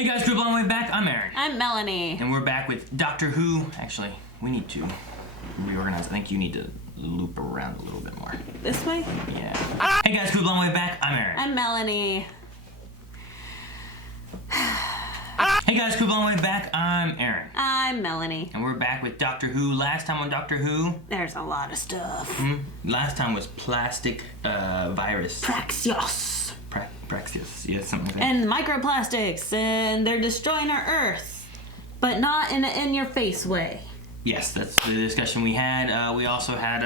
Hey guys, group on the way back. I'm Aaron. I'm Melanie. And we're back with Doctor Who. Actually, we need to reorganize. I think you need to loop around a little bit more. This way? Yeah. Hey guys, group on the way back. I'm Aaron. I'm Melanie. Hey guys, group on the way back. I'm Aaron. I'm Melanie. And we're back with Doctor Who. Last time on Doctor Who. There's a lot of stuff. Last time was plastic virus. Praxios. Praxios, yeah, something like that. And microplastics, and they're destroying our Earth, but not in an in-your-face way. Yes, that's the discussion we had. We also had,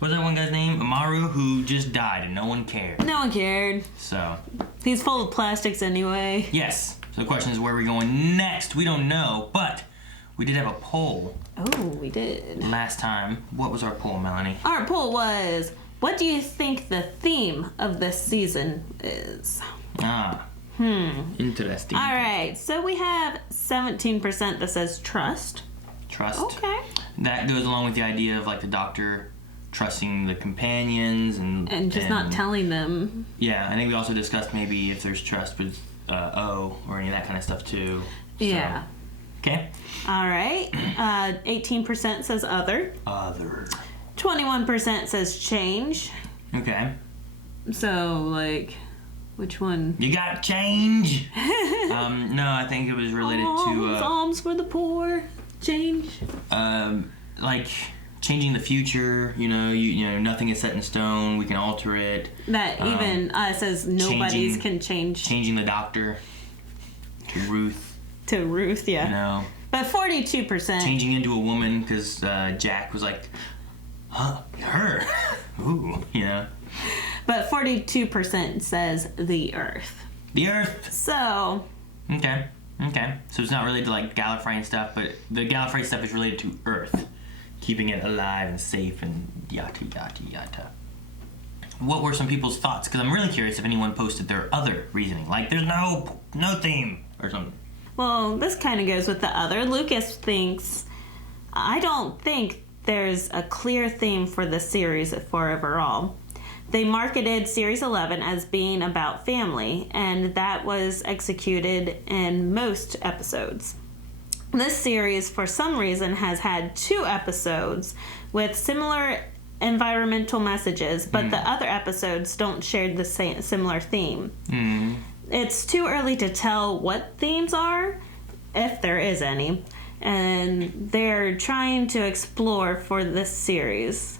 what was that one guy's name? Amaru, who just died and no one cared. No one cared. So. He's full of plastics anyway. Yes. So the question is where we're going next. We don't know, but we did have a poll. Oh, we did. Last time. What was our poll, Melanie? Our poll was, what do you think the theme of this season is? Interesting. All right, so we have 17% that says trust. Trust. Okay. That goes along with the idea of like the Doctor trusting the companions and just not telling them. Yeah, I think we also discussed maybe if there's trust with O or any of that kind of stuff too. Yeah. So, okay. All right. 18% says other. Other. 21% says change. Okay. So, like, which one? You got change? No, I think it was related to... alms for the poor. Change. Like, changing the future, you know, nothing is set in stone, we can alter it. That even says nobody's can change. Changing the Doctor to Ruth. To Ruth, yeah. You know. But 42%. Changing into a woman, because Jack was like, huh, her. Ooh, you know. But 42% says the Earth. The Earth. So. Okay. So it's not related to like Gallifrey and stuff, but the Gallifrey stuff is related to Earth. Keeping it alive and safe and yada yada yada. What were some people's thoughts? Because I'm really curious if anyone posted their other reasoning. Like, there's no theme or something. Well, this kind of goes with the other. Lucas thinks, I don't think there's a clear theme for the series for overall. They marketed Series 11 as being about family, and that was executed in most episodes. This series, for some reason, has had 2 episodes with similar environmental messages, but the other episodes don't share the same similar theme. It's too early to tell what themes are, if there is any, and they're trying to explore for this series.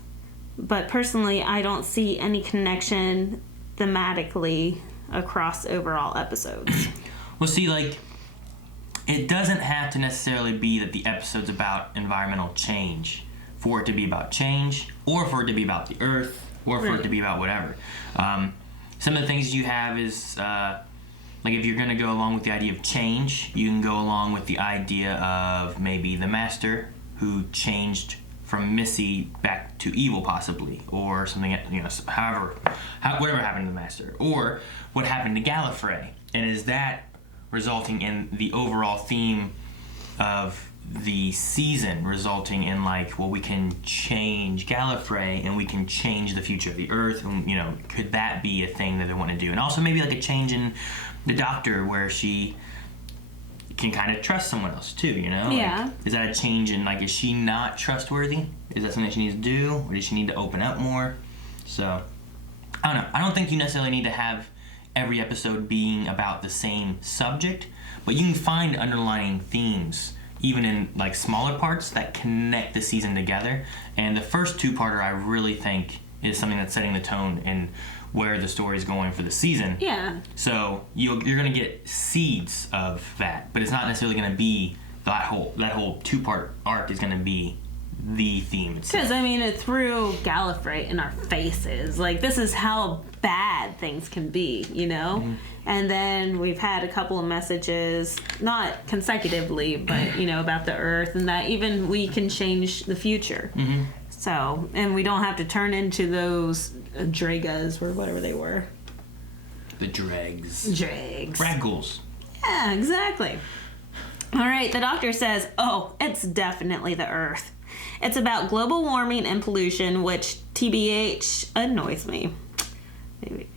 But personally, I don't see any connection thematically across overall episodes. Well, see, like, it doesn't have to necessarily be that the episode's about environmental change for it to be about change, or for it to be about the Earth, or for it to be about whatever. Some of the things you have is, like, if you're going to go along with the idea of change, you can go along with the idea of maybe the Master who changed from Missy back to evil, possibly, or something, you know, whatever happened to the Master, or what happened to Gallifrey, and is that resulting in the overall theme of the season, resulting in like, well, we can change Gallifrey and we can change the future of the Earth, and you know, could that be a thing that they want to do? And also maybe like a change in the Doctor where she can kind of trust someone else too, you know? Yeah. Like, is that a change in, like, is she not trustworthy? Is that something she needs to do? Or does she need to open up more? So, I don't know. I don't think you necessarily need to have every episode being about the same subject, but you can find underlying themes, even in, like, smaller parts that connect the season together. And the first 2-parter, I really think, is something that's setting the tone and where the story is going for the season. Yeah. So you're going to get seeds of that, but it's not necessarily going to be that whole 2-part arc is going to be the theme itself. Because, I mean, it threw Gallifrey in our faces. Like, this is how bad things can be, you know? And then we've had a couple of messages, not consecutively, but, you know, about the Earth and that even we can change the future. So, and we don't have to turn into those Dragas or whatever they were. The dregs. Fraggles. Yeah, exactly. All right, the Doctor says, oh, it's definitely the Earth. It's about global warming and pollution, which, TBH, annoys me. Maybe.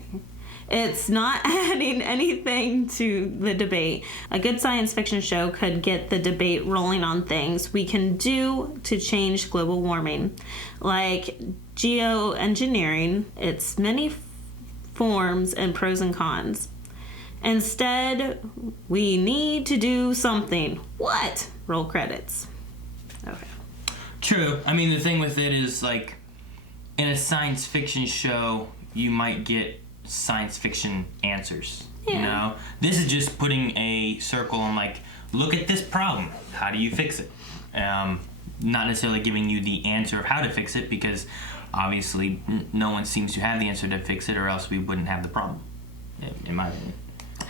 It's not adding anything to the debate. A good science fiction show could get the debate rolling on things we can do to change global warming, like geoengineering, its many forms and pros and cons. Instead, we need to do something. What? Roll credits. Okay. True. I mean, the thing with it is, like, in a science fiction show, you might get science fiction answers. Yeah. You know? This is just putting a circle and, like, look at this problem. How do you fix it? Not necessarily giving you the answer of how to fix it, because obviously no one seems to have the answer to fix it, or else we wouldn't have the problem, in my opinion.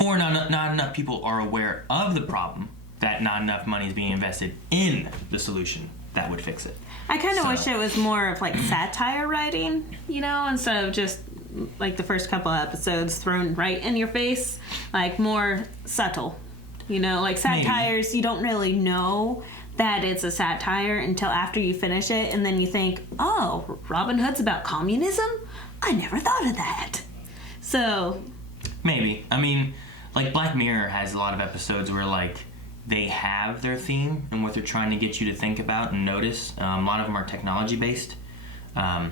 Or not enough people are aware of the problem, that not enough money is being invested in the solution that would fix it. I kind of wish it was more of like satire writing, you know, instead of just like the first couple of episodes thrown right in your face, like more subtle, you know, like satires. Maybe. You don't really know that it's a satire until after you finish it, and then you think, oh, Robin Hood's about communism? I never thought of that. So maybe. I mean, like Black Mirror has a lot of episodes where, like, they have their theme and what they're trying to get you to think about and notice. A lot of them are technology based. And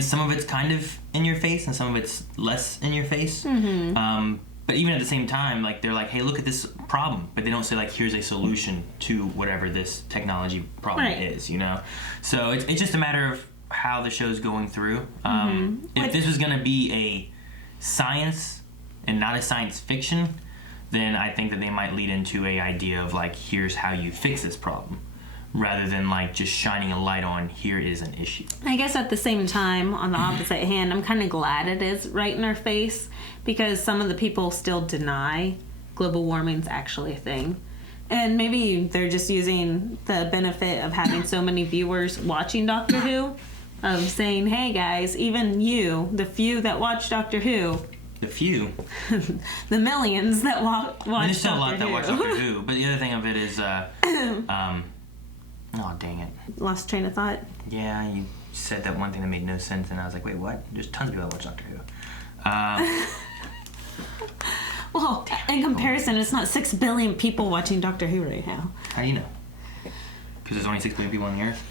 some of it's kind of in your face and some of it's less in your face. Mm-hmm. But even at the same time, like, they're like, hey, look at this problem. But they don't say, like, here's a solution to whatever this technology problem is, you know? So it's just a matter of how the show's going through. If this was going to be a science and not a science fiction, then I think that they might lead into a idea of, like, here's how you fix this problem, rather than, like, just shining a light on here is an issue. I guess at the same time, on the opposite hand, I'm kind of glad it is right in our face, because some of the people still deny global warming's actually a thing. And maybe they're just using the benefit of having so many viewers watching Doctor Who, of saying, hey guys, even you, the few that watch Doctor Who, the few, the millions that watch Doctor Who. There's still a lot that watch Doctor Who, but the other thing of it is, oh dang it, lost train of thought. Yeah, you said that one thing that made no sense, and I was like, wait, what? There's tons of people that watch Doctor Who. Well, in comparison, it's not 6 billion people watching Doctor Who right now. How do you know? Because there's only 6 billion people on the Earth?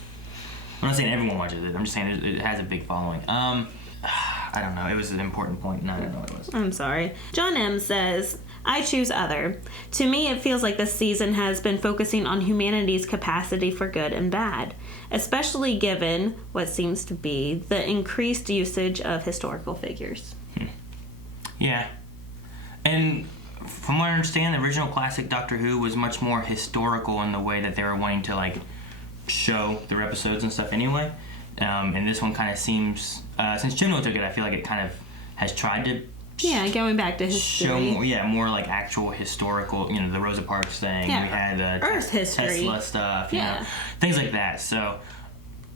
I'm not saying everyone watches it. I'm just saying it has a big following. I don't know. It was an important point, and I don't know what it was. I'm sorry. John M. says, I choose other. To me, it feels like this season has been focusing on humanity's capacity for good and bad, especially given what seems to be the increased usage of historical figures. Yeah. And from what I understand, the original classic Doctor Who was much more historical in the way that they were wanting to, like, show their episodes and stuff anyway. And this one kind of seems, since Chibnall took it, I feel like it kind of has tried to going back to history. Show more like actual historical, you know, the Rosa Parks thing. Yeah. We had the Earth history. Tesla stuff, you know, things like that. So,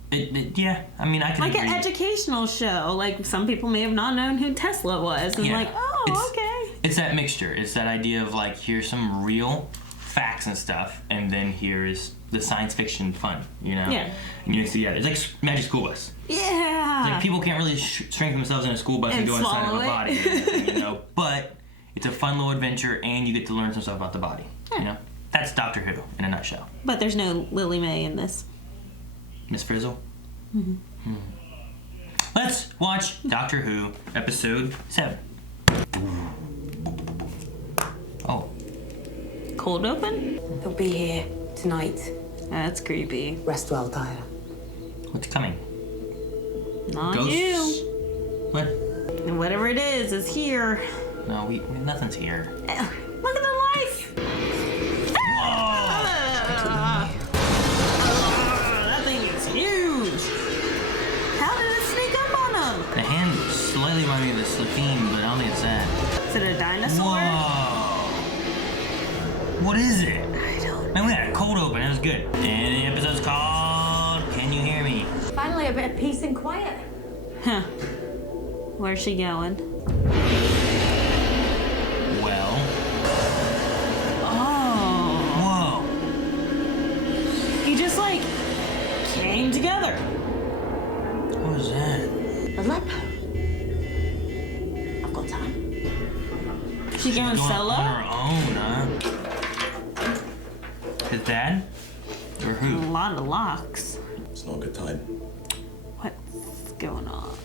yeah, I mean, I can like agree. An educational show. Like, some people may have not known who Tesla was. And like, okay. It's that mixture. It's that idea of, like, here's some real facts and stuff, and then here is the science fiction fun, you know? Yeah. And you mix it together. It's like Magic School Bus. Yeah. Like, people can't really shrink themselves in a school bus and go inside of a body, you know? But it's a fun little adventure, and you get to learn some stuff about the body, you know? That's Doctor Who in a nutshell. But there's no Lily May in this. Miss Frizzle? Mm-hmm. Let's watch Doctor Who, episode 7. Oh. Cold open? They'll be here tonight. That's creepy. Rest well, Tyra. What's coming? Not Ghosts? you. What? And whatever it is here. No, nothing's here. Look at the lights. That thing is huge. How did it sneak up on him? The hand slightly reminded me of the Slitheen, but I don't think it's that. Is it a dinosaur? Whoa! What is it? I don't know. Man, we had a cold open. It was good. And the episode's called Can You Hear Me? Finally, a bit of peace and quiet. Huh. Where's she going? Well. Oh. Whoa. He just, like, came together. What was that? Aleppo. I've got She's going solo? on her own, huh? His dad? Or A who? lot of locks. It's not a good time. What's going on?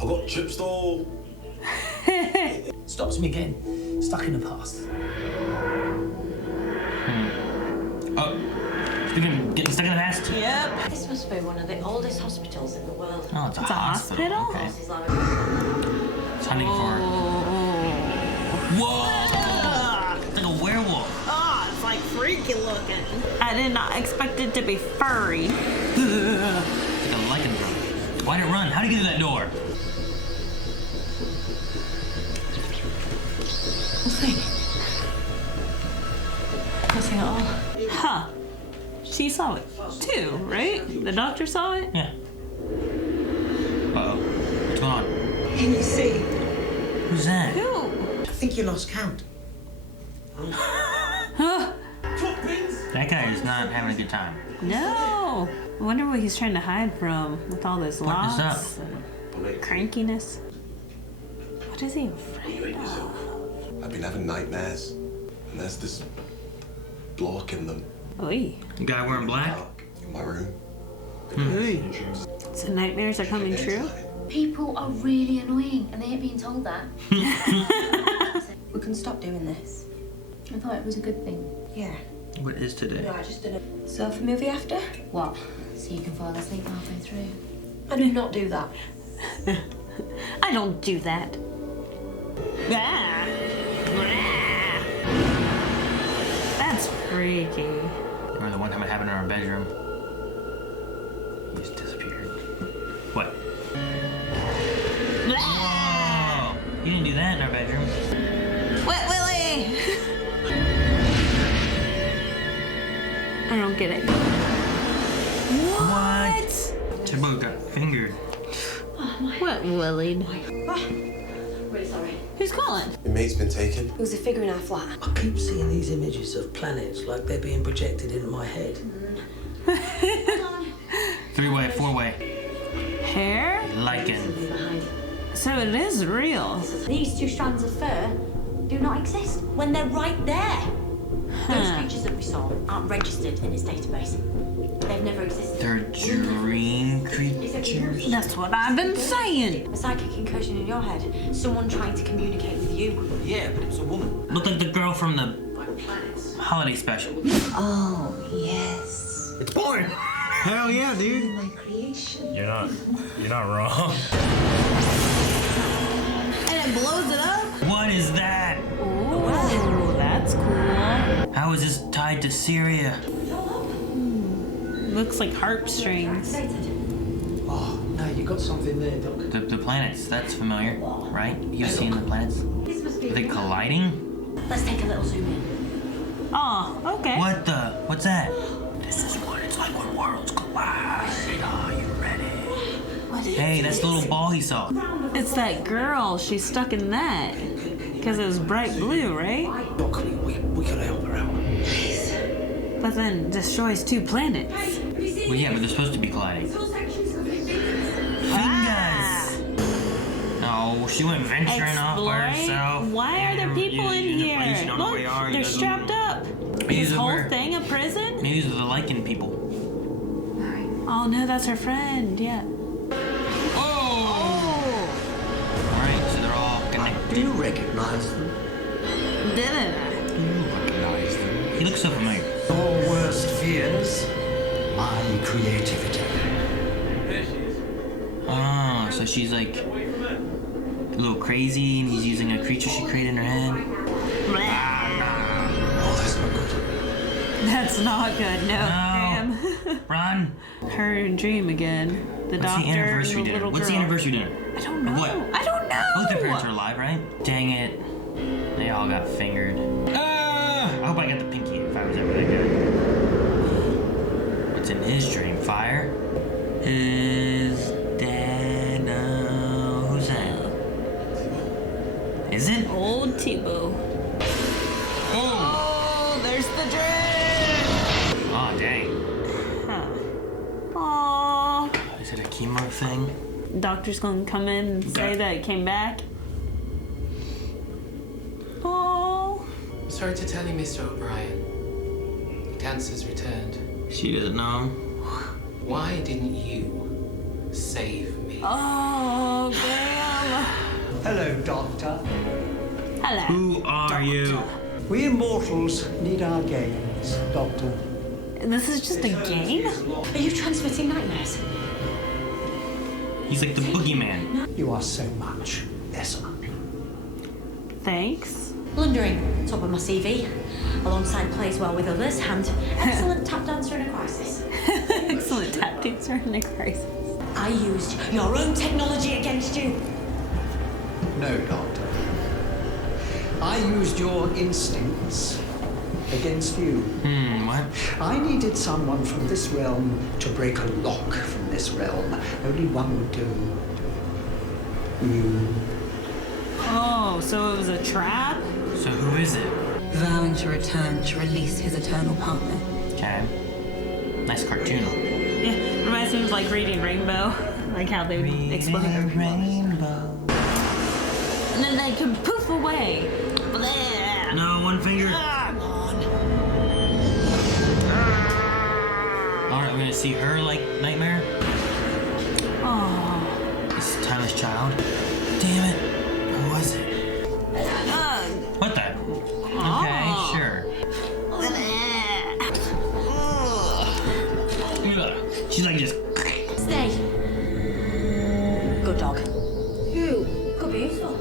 I got chip stall. Stops me getting stuck in the past. Oh, getting stuck in the past? Yep. This must be one of the oldest hospitals in the world. Oh, it's a It's a hospital? Okay. This is like It's hunting for. Whoa! It's like a werewolf. Oh, it's like freaky looking. I did not expect it to be furry. It's like a lycanthrope. Why'd it run? How'd it get through that door? nothing. Nothing at all. Huh. She saw it too, right? The doctor saw it? Yeah. Uh-oh. What's going on? Can you see? Who's that? Who? I think you lost count. Huh? That guy is not having a good time. No. I wonder what he's trying to hide from with all this What is locks and crankiness. What is he afraid of? I've been having nightmares, and there's this block in the Oy. Guy wearing black? dark in my room. So nightmares are coming true? People are really annoying and they ain't being told that. We can stop doing this. I thought it was a good thing. Yeah. What is today? I just did a sofa movie after. What? So you can fall asleep halfway through. I do not do that. I don't do that. Ah. That's freaky. Remember the one time it happened in our bedroom? He just disappeared. What? Whoa! You didn't do that in our bedroom. Wet Willie! I don't get it. What? Timbo got fingered. Wet Willie. Really sorry. Who's calling? Your mate's been taken. There was a figure in our flat. I keep seeing these images of planets like they're being projected into my head. Three-way, four-way. Hair? Lichen. So it is real. These two strands of fur do not exist when they're right there. Those creatures that we saw aren't registered in its database. They've never existed. They're dream creatures. That's what I've been saying. A psychic incursion in your head. Someone trying to communicate with you. Yeah, but it was a woman. Looked like the girl from the holiday special. Oh, yes. It's born. Hell yeah, dude. My creation. You're not wrong. And it blows it up? What is that? Ooh, that's cool. How is this tied to Syria? Looks like heartstrings. Oh, no, you got something there, Doc. The planets, that's familiar, right? You've seen the planets? This must be Are they colliding? Let's take a little zoom in. Oh, okay. What the? What's that? This is what it's like when worlds collide. Are you ready? What is Hey, that's the little ball he saw. It's that girl. She's stuck in that. Because it was bright blue, right? Doc, we gotta help her out. But then destroys 2 planets. Well, yeah, but they're supposed to be colliding. Ah. Fingers! Oh, she went venturing off by Exploring? herself. Why are there people in here? Place you don't know Look, where you are. they're strapped up. Is this whole thing a prison? Maybe these are the lichen people. Oh no, that's her friend. Yeah. Oh! Alright, so they're all connected. Do you recognize them? Didn't I? Recognize them. He looks so familiar. Your worst fears, my creativity. Oh, so she's like a little crazy and he's using a creature she created in her head. Oh, that's not good. That's not good. No. No. Run! Her dream again. The What's doctor the anniversary and the dinner? little What's the girl. anniversary dinner? I don't know. What? I don't know. Both their parents are alive, right? Dang it. They all got fingered. Ah! I hope I got the pinky if I was ever that guy. What's in his dream? Fire? His dad. Who's that? Is it? Old T-Boo. Oh, there's the dream. Oh, dang. Huh. Aww. Is it a chemo thing? Doctor's gonna come in and say that it came back. Oh. Sorry to tell you, Mr. O'Brien. Cancer's returned. She doesn't know. Why didn't you save me? Oh, damn. Hello, Doctor. Hello. Who are you? We immortals need our games, Doctor. This is just a game? Are you transmitting nightmares? He's like the boogeyman. You are so much better. Thanks. Blundering, top of my CV. Alongside plays well with others and excellent tap dancer in a crisis. Excellent tactics are in a crisis. I used your own technology against you. No, Doctor. I used your instincts against you. What? I needed someone from this realm to break a lock from this realm. Only one would do. You. Oh, so it was a trap? So who is it? Vowing to return to release his eternal partner. Okay. Nice cartoon. Yeah, reminds me of like reading Rainbow. Like how they would explode their rainbow. and then they can poof away. Blah. No, one finger. Alright, we're gonna see her like nightmare. Oh. This timeless child. Damn it. Who was it? What the? Okay, sure. She's like just. Stay. Good dog. You. Could be useful.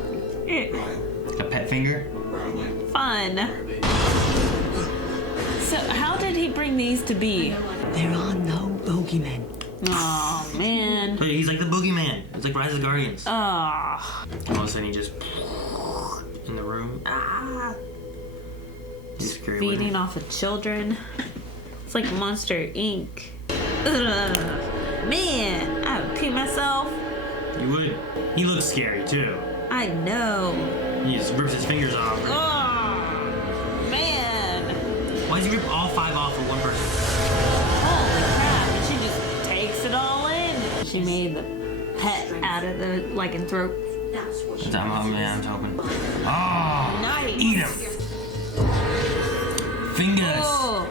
A pet finger? Fun. So how did he bring these to be? There are no bogeymen. Oh man. Wait, he's like the boogeyman. It's like Rise of the Guardians. Oh. All of a sudden he just in the room. Just Feeding off of children. It's like Monster Inc. Ugh. Man, I would pee myself. You would. He looks scary too. I know. He just rips his fingers off. Oh, man. Why does he rip all 5 off for one person? Holy crap. And she just takes it all in. She made the pet out of the lycanthrope. I'm hoping. Oh, Nice. eat him. Fingers. Oh.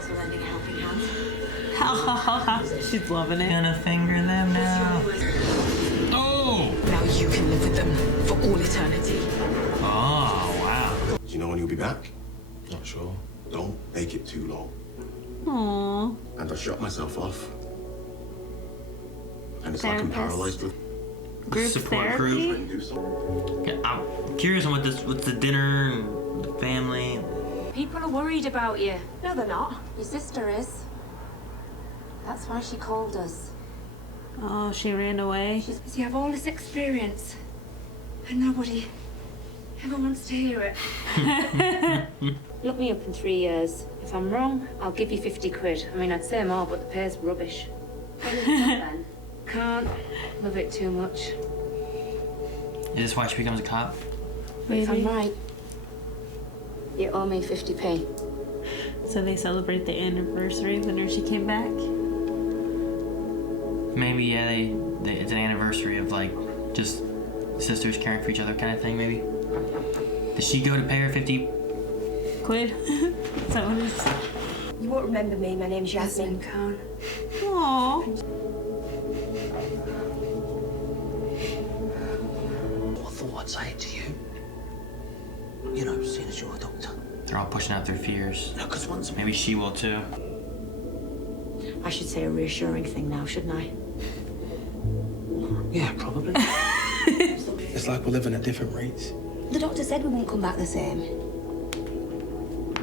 She's loving it. Gonna finger them now. Oh. Now you can live with them for all eternity. Oh, wow. Do you know when you'll be back? Not sure. Don't make it too long. Aww. And I shut myself off. And it's like I'm Therapist. paralyzed with Group Support therapy? group. do something. Yeah, I'm curious on what's the dinner and the family. People are worried about you. No, they're not. Your sister is. That's why she called us. Oh, she ran away. Because you have all this experience, and nobody ever wants to hear it. Look me up in 3 years. If I'm wrong, I'll give you 50 quid. I mean, I'd say more, but the pay's rubbish. What is it then? Can't love it too much. Is this why she becomes a cop? But if I'm Maybe. right, you owe me 50p. So they celebrate the anniversary of when she came back? Maybe, yeah, they it's an anniversary of like just sisters caring for each other kind of thing, maybe. Did she go to pay her 50? Quid? Is that what it is? You won't remember me. My name's Yasmin. Khan. Aww. What thought I'd say to you? You know, seeing as you're a doctor. They're all pushing out their fears. No, because once Maybe she will too. I should say a reassuring thing now, shouldn't I? yeah, probably. It's like we're living at different rates. The doctor said we won't come back the same.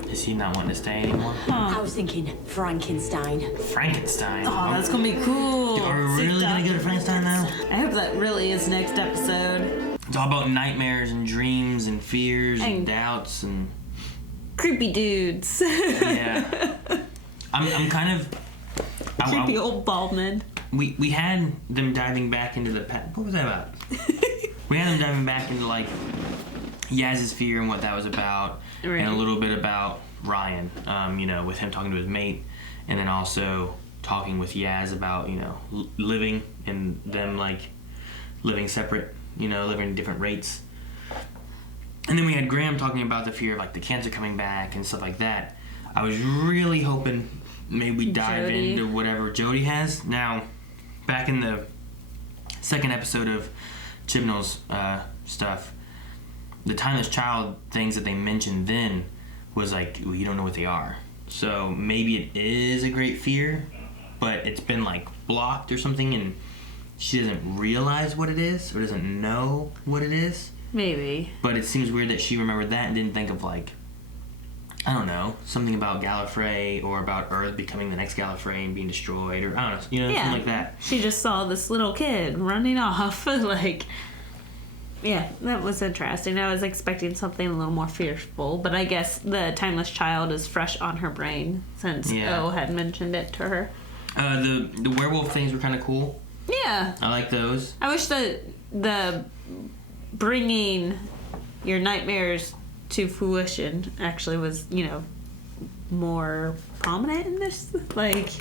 Is he not wanting to stay anymore? I was thinking Frankenstein. Frankenstein. Oh, that's gonna be cool. Are we really gonna go to Frankenstein now? I hope that really is next episode. It's all about nightmares and dreams and fears and And- doubts and Creepy dudes. yeah. I'm kind of. Creepy old bald men. We had them diving back into the what was that about? We had them diving back into like Yaz's fear and what that was about, Right. and a little bit about Ryan. You know, with him talking to his mate, and then also talking with Yaz about living and them like living separate. You know, living at different rates. And then we had Graham talking about the fear of like the cancer coming back and stuff like that. I was really hoping maybe we dive into whatever Jodie has. Now, back in the second episode of Chibnall's stuff, the timeless child things that they mentioned then was like, well, you don't know what they are. So maybe it is a great fear, but it's been like blocked or something, and she doesn't realize what it is or doesn't know what it is. Maybe. But it seems weird that she remembered that and didn't think of, like, I don't know, something about Gallifrey or about Earth becoming the next Gallifrey and being destroyed, or I don't know, something like that. She just saw this little kid running off. Like, yeah, that was interesting. I was expecting something a little more fearful, but I guess the timeless child is fresh on her brain since O had mentioned it to her. The werewolf things were kind of cool. Yeah. I like those. I wish that the bringing your nightmares to fruition actually was, more prominent in this. Like,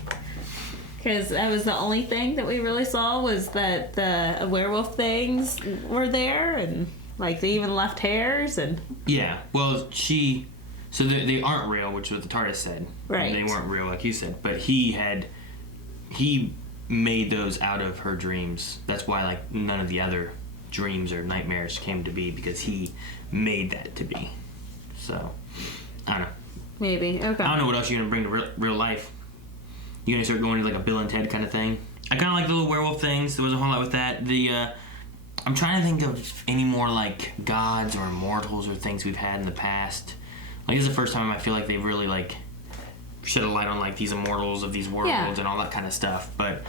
because that was the only thing that we really saw was that the werewolf things were there, and like they even left hairs and. Yeah. Well, so they aren't real, which is what the TARDIS said. Right. They weren't real, like you said, but he made those out of her dreams. That's why like none of the other dreams or nightmares came to be, because he made that to be. So I don't know. Maybe. Okay. I don't know what else you're gonna bring to real life. You gonna start going to like a Bill and Ted kind of thing? I kind of like the little werewolf things. There was a whole lot with that. I'm trying to think of any more like gods or immortals or things we've had in the past. Like, this is the first time I feel like they've really like shed a light on like these immortals of these worlds and all that kind of stuff. But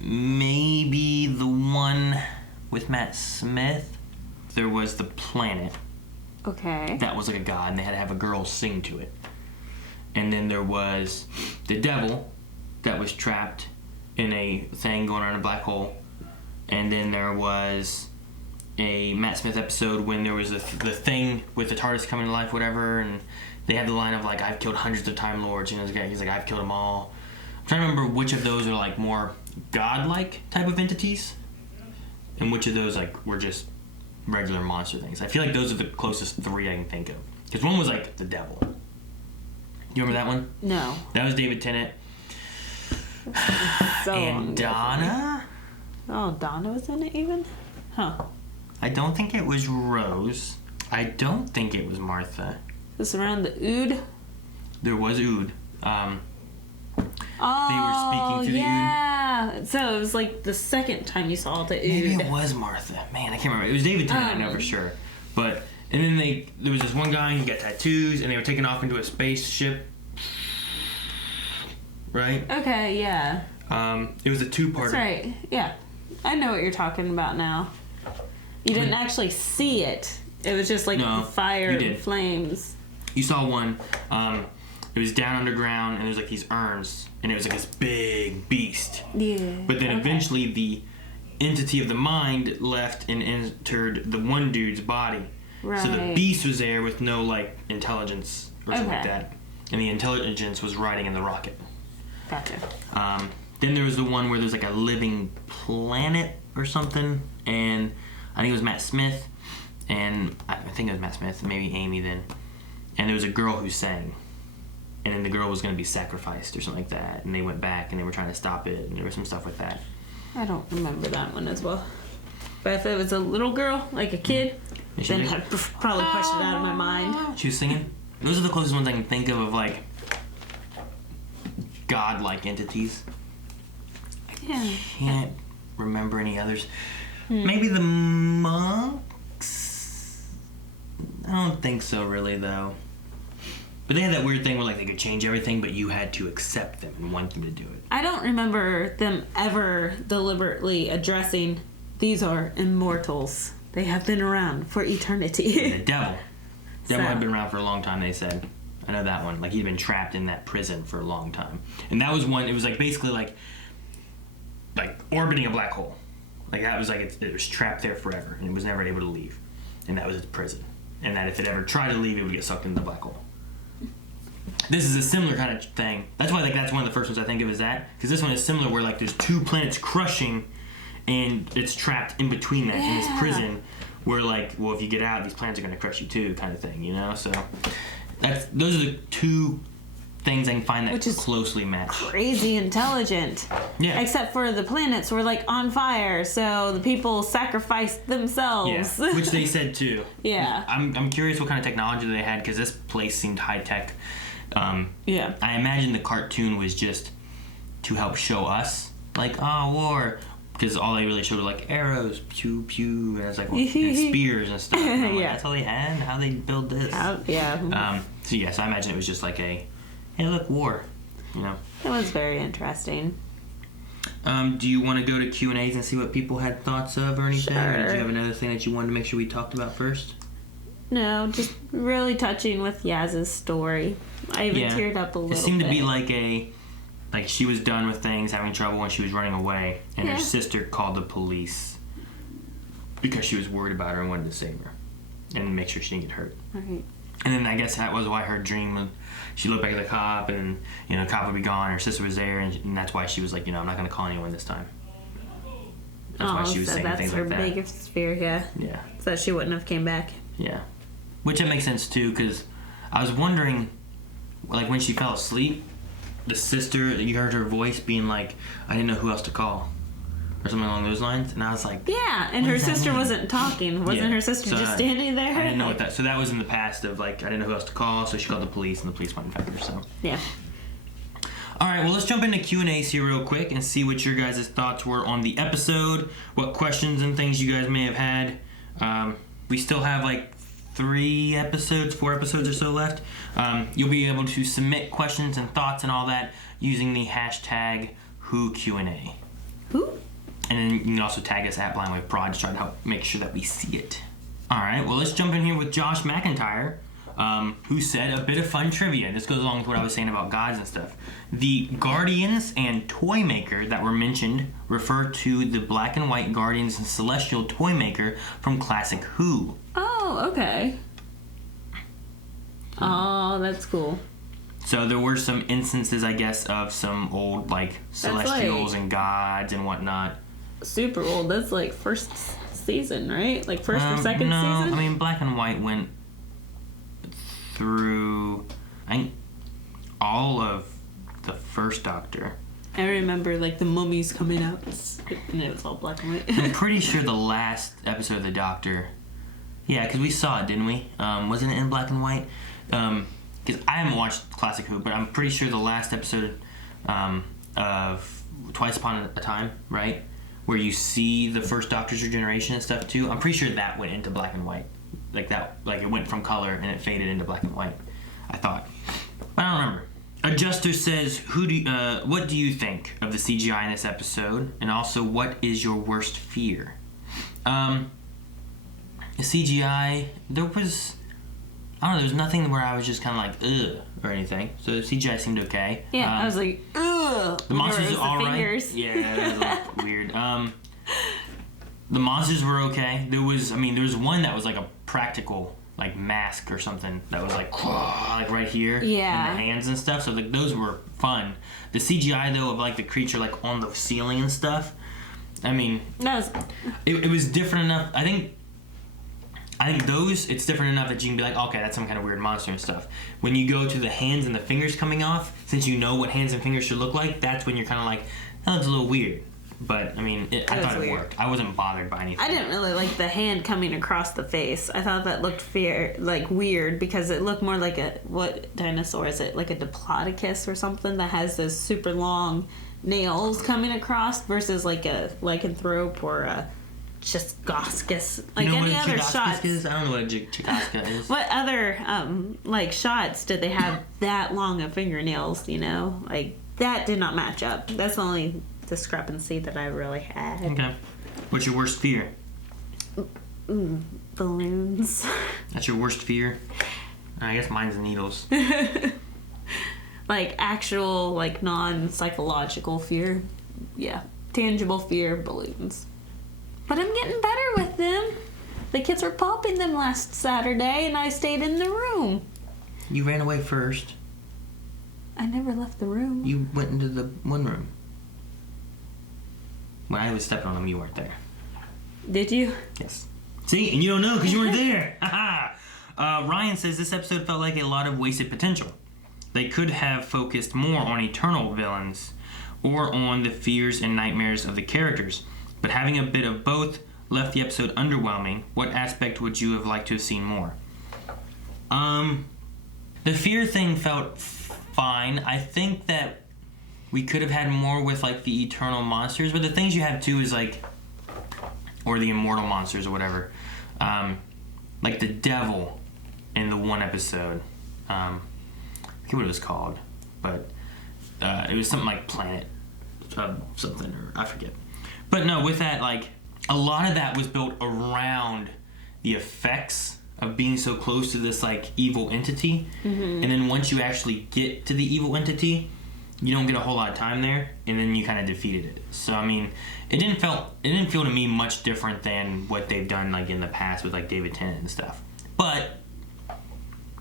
maybe the one with Matt Smith, there was the planet. Okay. That was like a god, and they had to have a girl sing to it. And then there was the devil that was trapped in a thing going around a black hole. And then there was a Matt Smith episode when there was the thing with the TARDIS coming to life, whatever, and they had the line of like, I've killed hundreds of Time Lords, he's like, I've killed them all. I'm trying to remember which of those are like more godlike type of entities, and which of those like were just regular monster things. I feel like those are the closest three I can think of. Because one was like the devil. You remember that one? No. That was David Tennant. So and Donna? Oh, Donna was in it even? Huh. I don't think it was Rose. I don't think it was Martha. This around the Ood? There was Ood. Oh, they were speaking to the Ood. yeah. So it was like the second time you saw the Ood. Maybe it was Martha. Man, I can't remember. It was David Tennant, I know for sure. But, and then there was this one guy, and he got tattoos, and they were taken off into a spaceship. Right? Okay, yeah. It was a two-parter. That's right. Yeah. I know what you're talking about now. You didn't actually see it. It was just like fire and flames. You saw one. It was down underground, and there's like these urns, and it was like this big beast. Yeah. But then eventually the entity of the mind left and entered the one dude's body. Right. So the beast was there with no like intelligence or something like that, and the intelligence was riding in the rocket. Gotcha. Then there was the one where there's like a living planet or something, and I think it was Matt Smith, and I think it was Matt Smith, maybe Amy then, and there was a girl who sang, and then the girl was going to be sacrificed or something like that, and they went back and they were trying to stop it, and there was some stuff with that. I don't remember that one as well. But if it was a little girl, like a kid, then I'd probably push it out of my mind. She was singing? Those are the closest ones I can think of like god-like entities. Yeah. I can't remember any others. Maybe the monks? I don't think so, really, though. But they had that weird thing where like they could change everything, but you had to accept them and want them to do it. I don't remember them ever deliberately addressing, these are immortals. They have been around for eternity. And the devil. Devil had been around for a long time, they said. I know that one. Like, he'd been trapped in that prison for a long time. And that was one, it was like basically like orbiting a black hole. Like, that was like, it was trapped there forever, and it was never able to leave. And that was its prison. And that if it ever tried to leave, it would get sucked into the black hole. This is a similar kind of thing. That's why, like, that's one of the first ones I think of is that. Because this one is similar where, like, there's two planets crushing, and it's trapped in between that in this prison we're like, well, if you get out, these plants are going to crush you too, kind of thing, you know? So those are the two things I can find that closely match. Crazy intelligent. Yeah. Except for the planets were like on fire, so the people sacrificed themselves. Yeah, which they said too. Yeah. I'm curious what kind of technology they had, because this place seemed high tech. Yeah. I imagine the cartoon was just to help show us, like, oh, war. Because all they really showed were like arrows, pew pew, and it's like and spears and stuff. And I'm like, that's all they had. How they build this? Yeah. So yes, I imagine it was just like a, hey, look, war. You know. It was very interesting. Do you want to go to Q&As and see what people had thoughts of or anything? Sure. Or did you have another thing that you wanted to make sure we talked about first? No, just really touching with Yaz's story. I even teared up a little bit. It seemed to be like she was done with things, having trouble, and she was running away, and her sister called the police because she was worried about her and wanted to save her and make sure she didn't get hurt. Right. And then I guess that was why her dream was, she looked back at the cop, and the cop would be gone, her sister was there, and that's why she was like, I'm not going to call anyone this time. That's why she was saying things like that. That's her biggest fear, yeah. Yeah. So she wouldn't have came back. Yeah. Which it makes sense too, because I was wondering, like when she fell asleep, the sister, you heard her voice being like, I didn't know who else to call, or something along those lines, and I was like, yeah, and her sister wasn't talking. Wasn't her sister just standing there? I didn't know what that. So that was in the past of like, I didn't know who else to call, so she called the police, and the police went and found her. So yeah. All right, well, let's jump into Q&As here real quick and see what your guys' thoughts were on the episode, what questions and things you guys may have had. We still have like 4 episodes or so left. You'll be able to submit questions and thoughts and all that using the hashtag WhoQA. Who? And then you can also tag us at BlindWaveProd to try to help make sure that we see it. All right, well, let's jump in here with Josh McIntyre, who said a bit of fun trivia. This goes along with what I was saying about gods and stuff. The Guardians and Toymaker that were mentioned refer to the black and white Guardians and Celestial Toymaker from Classic Who. Oh, okay. Oh, that's cool. So there were some instances, I guess, of some old, like, Celestials and gods and whatnot. Super old. That's like first season, right? Like first or second season? I mean, black and white went through, I think, all of the first Doctor. I remember, like, the mummies coming out, and it was all black and white. I'm pretty sure the last episode of the Doctor, yeah, because we saw it, didn't we? Wasn't it in black and white? Because I haven't watched Classic Who, but I'm pretty sure the last episode of Twice Upon a Time, right? Where you see the first Doctor's regeneration and stuff too. I'm pretty sure that went into black and white. Like that, like it went from color and it faded into black and white. I thought. But I don't remember. Adjuster says, what do you think of the CGI in this episode? And also, what is your worst fear? The CGI, there was nothing where I was just kind of like, ugh, or anything. So the CGI seemed okay. Yeah, I was like, ugh. The monsters are alright. Fingers. Yeah, that was like weird. The monsters were okay. There was one that was like a practical, like, mask or something that was like right here. Yeah. In the hands and stuff. So like those were fun. The CGI though of like the creature like on the ceiling and stuff. I mean, it was different enough. I think those, it's different enough that you can be like, okay, that's some kind of weird monster and stuff. When you go to the hands and the fingers coming off, since you know what hands and fingers should look like, that's when you're kind of like, that looks a little weird. But, I mean, I thought it worked. I wasn't bothered by anything. I didn't really like the hand coming across the face. I thought that looked weird because it looked more like what dinosaur is it? Like a Diplodocus or something that has those super long nails coming across versus like a lycanthrope or a Chikoskas. Like any other shots. I don't know what a Chikoska is. What other shots did they have that long of fingernails? Like that did not match up. That's the only discrepancy that I really had. Okay. What's your worst fear? Balloons. That's your worst fear? I guess mine's needles. Like actual, like non-psychological fear. Yeah. Tangible fear, balloons. But I'm getting better with them. The kids were popping them last Saturday and I stayed in the room. You ran away first. I never left the room. You went into the one room. When I was stepping on them, you weren't there. Did you? Yes. See, and you don't know because you weren't there. Ryan says this episode felt like a lot of wasted potential. They could have focused more on eternal villains or on the fears and nightmares of the characters, but having a bit of both left the episode underwhelming. What aspect would you have liked to have seen more? The fear thing felt fine. I think that we could have had more with like the eternal monsters, but the things you have too is like, or the immortal monsters or whatever, like the devil in the one episode. I forget what it was called, but it was something like Planet something, or I forget. But no, with that, like a lot of that was built around the effects of being so close to this like evil entity, and then once you actually get to the evil entity, you don't get a whole lot of time there, and then you kind of defeated it. So I mean, it didn't feel to me much different than what they've done like in the past with like David Tennant and stuff. But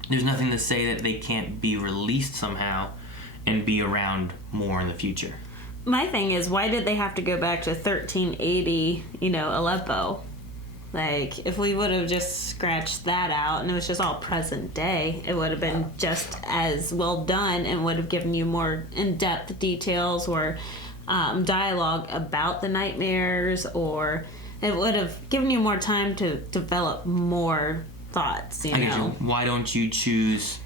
there's nothing to say that they can't be released somehow and be around more in the future. My thing is, why did they have to go back to 1380, Aleppo? Like, if we would have just scratched that out and it was just all present day, it would have been just as well done and would have given you more in-depth details or dialogue about the nightmares, or it would have given you more time to develop more thoughts, I get you. Why don't you choose,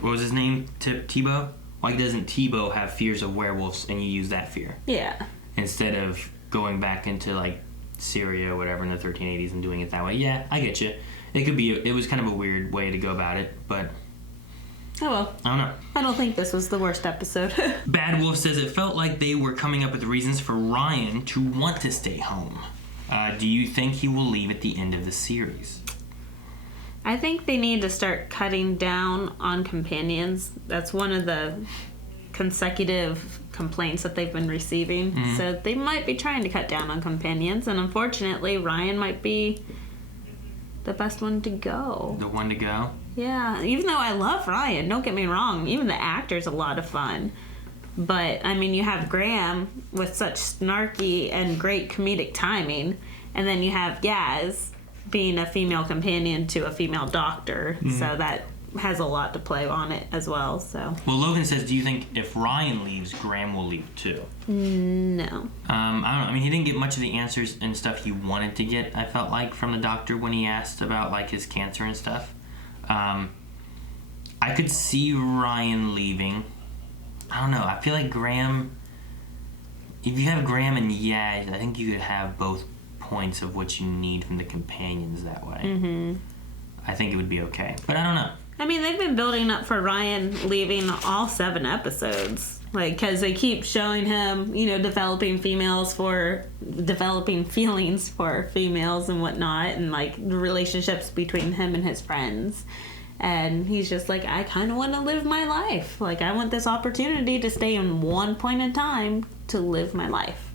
what was his name? Tebow? Why doesn't Tebow have fears of werewolves and you use that fear? Yeah. Instead of going back into like Syria or whatever in the 1380s and doing it that way. Yeah, I get you. It was kind of a weird way to go about it, but oh well. I don't know. I don't think this was the worst episode. Bad Wolf says it felt like they were coming up with reasons for Ryan to want to stay home. Do you think he will leave at the end of the series? I think they need to start cutting down on companions. That's one of the consecutive complaints that they've been receiving. Mm-hmm. So they might be trying to cut down on companions, and unfortunately Ryan might be the best one to go. The one to go? Yeah, even though I love Ryan, don't get me wrong, even the actor's a lot of fun. But, I mean, you have Graham with such snarky and great comedic timing, and then you have Yaz being a female companion to a female doctor, so that has a lot to play on it as well. So, well, Logan says, do you think if Ryan leaves, Graham will leave too? No. I don't know. I mean, he didn't get much of the answers and stuff he wanted to get, I felt like, from the doctor when he asked about like his cancer and stuff. I could see Ryan leaving. I don't know. I feel like Graham, if you have Graham and Yaz, I think you could have both points of what you need from the companions that way. I think it would be okay. But I don't know. I mean, they've been building up for Ryan leaving all 7 episodes. Like, because they keep showing him, developing feelings for females and whatnot, and like the relationships between him and his friends. And he's just like, I kind of want to live my life. Like, I want this opportunity to stay in one point in time to live my life.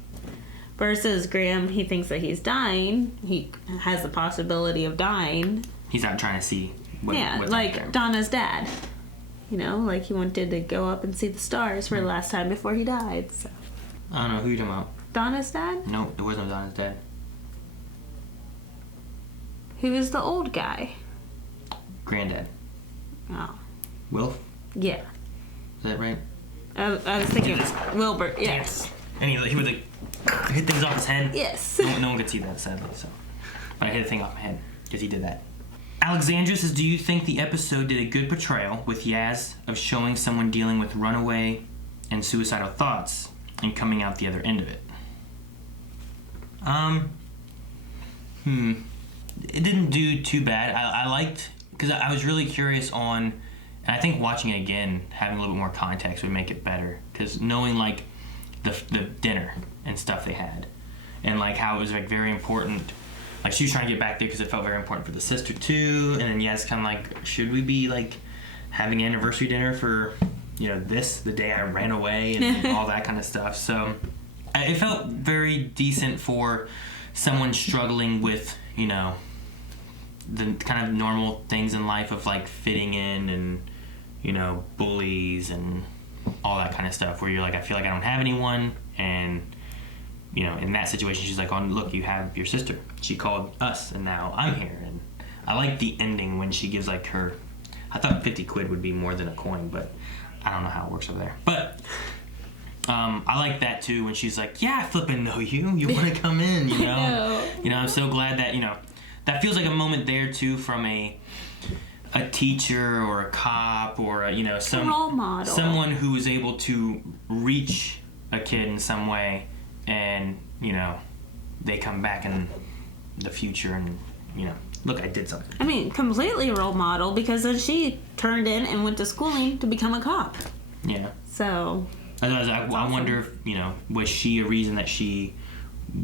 Versus Graham, he thinks that he's dying. He has the possibility of dying. He's not trying to see what's like out there. Donna's dad. Like he wanted to go up and see the stars for the last time before he died. So. I don't know. Who you talking about? Donna's dad? No, it wasn't Donna's dad. Who is the old guy? Granddad. Oh. Wilf? Yeah. Is that right? I was thinking Wilbur. Yes. And he would like hit things off his head. Yes. No one could see that, sadly. So, but I hit a thing off my head because he did that. Alexandra says, do you think the episode did a good portrayal with Yaz of showing someone dealing with runaway and suicidal thoughts and coming out the other end of it? It didn't do too bad. I liked, because I was really curious on, and I think watching it again, having a little bit more context would make it better, because knowing like the dinner and stuff they had, and like how it was like very important. Like, she was trying to get back there because it felt very important for the sister, too. And then, yeah, it's kind of like, should we be, like, having anniversary dinner for, the day I ran away and all that kind of stuff. So, it felt very decent for someone struggling with, the kind of normal things in life of, like, fitting in and, bullies and all that kind of stuff. Where you're like, I feel like I don't have anyone, and in that situation, she's like, oh, look, you have your sister. She called us, and now I'm here. And I like the ending when she gives, like, her... I thought 50 quid would be more than a coin, but I don't know how it works over there. But I like that, too, when she's like, yeah, I flipping know you. You want to come in, you know? I'm so glad that, that feels like a moment there, too, from a teacher or a cop or, some role model. Someone who is able to reach a kid in some way, and, they come back in the future and, look, I did something. I mean, completely role model, because then she turned in and went to schooling to become a cop. Yeah. So... I wonder if, was she a reason that she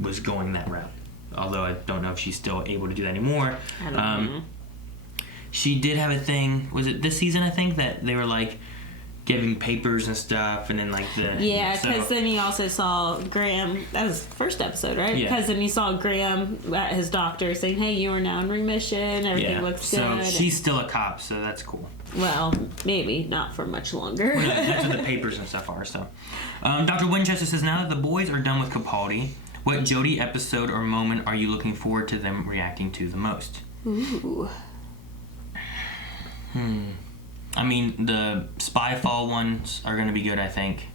was going that route? Although I don't know if she's still able to do that anymore. I don't know. She did have a thing, was it this season, I think, that they were, like, giving papers and stuff, and then, like, the... Yeah, because then you also saw Graham, that was the first episode, right? Yeah. Because then you saw Graham at his doctor saying, hey, you are now in remission, everything looks good. So she's still a cop, so that's cool. Well, maybe not for much longer. Well, that's what the papers and stuff are, so. Dr. Winchester says, now that the boys are done with Capaldi, what Jody episode or moment are you looking forward to them reacting to the most? Ooh. I mean, the Spyfall ones are going to be good, I think.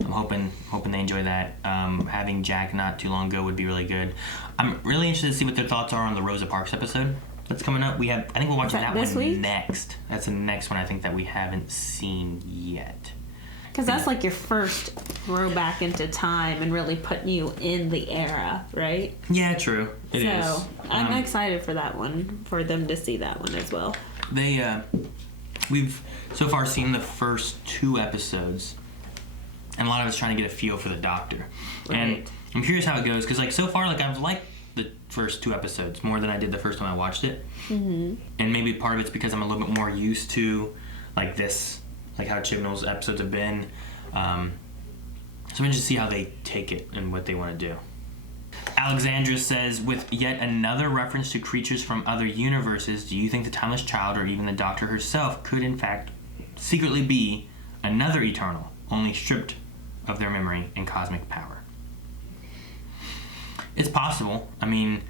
I'm hoping they enjoy that. Having Jack not too long ago would be really good. I'm really interested to see what their thoughts are on the Rosa Parks episode that's coming up. I think we're watching that one week? next. That's the next one I think that we haven't seen yet. Because that's like your first throwback into time and really putting you in the era, right? Yeah, true. It is. So I'm excited for that one, for them to see that one as well. We've so far seen the first 2 episodes, and a lot of us trying to get a feel for the Doctor. Right. And I'm curious how it goes, because like so far, like I've liked the first 2 episodes more than I did the first time I watched it. Mm-hmm. And maybe part of it's because I'm a little bit more used to like this, like how Chibnall's episodes have been. So I'm interested to see how they take it and what they want to do. Alexandra says, with yet another reference to creatures from other universes, do you think the Timeless Child or even the Doctor herself could in fact secretly be another Eternal, only stripped of their memory and cosmic power? It's possible. I mean,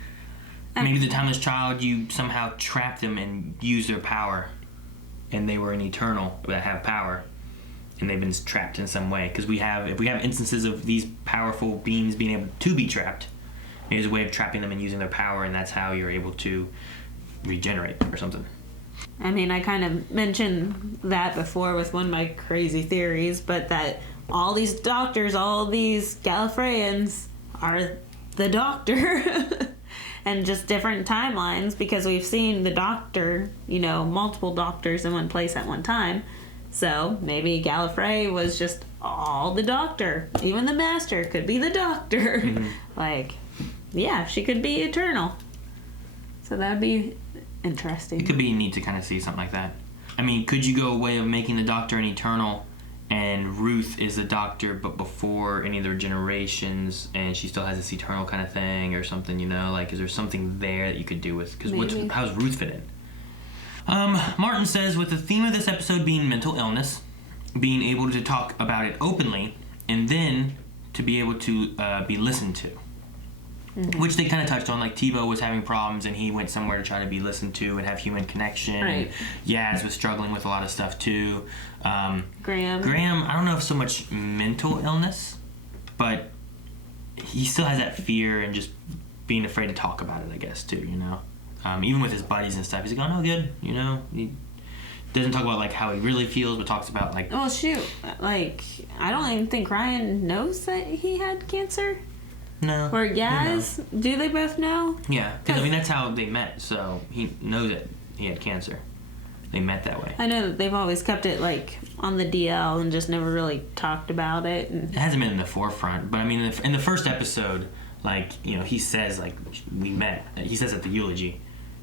maybe the Timeless Child, you somehow trapped them and used their power, and they were an Eternal that have power, and they've been trapped in some way. Because if we have instances of these powerful beings being able to be trapped, maybe there's a way of trapping them and using their power, and that's how you're able to regenerate or something. I mean, I kind of mentioned that before with one of my crazy theories, but that all these doctors, all these Gallifreyans are the Doctor. And just different timelines, because we've seen the Doctor, multiple Doctors in one place at one time. So maybe Gallifrey was just all the Doctor. Even the Master could be the Doctor. Mm-hmm. She could be Eternal. So that would be interesting. It could be neat to kind of see something like that. I mean, could you go a way of making the Doctor an Eternal, and Ruth is the Doctor, but before any of their generations, and she still has this Eternal kind of thing or something, is there something there that you could do with... Because how's Ruth fit in? Martin says, with the theme of this episode being mental illness, being able to talk about it openly, and then to be able to be listened to. Mm-hmm. Which they kind of touched on, like Tebow was having problems and he went somewhere to try to be listened to and have human connection. Right. Yaz was struggling with a lot of stuff too. Graham, I don't know if so much mental illness, but he still has that fear and just being afraid to talk about it, I guess, too, even with his buddies and stuff, he's like, oh no, good, he doesn't talk about like how he really feels, but talks about like... Well, shoot, like, I don't even think Ryan knows that he had cancer. No. Or Yaz? Do they both know? Yeah, because that's how they met, so he knows that he had cancer. They met that way. I know that they've always kept it like on the DL and just never really talked about it. And... It hasn't been in the forefront, but I mean, in the first episode, like, he says, like, we met. He says at the eulogy,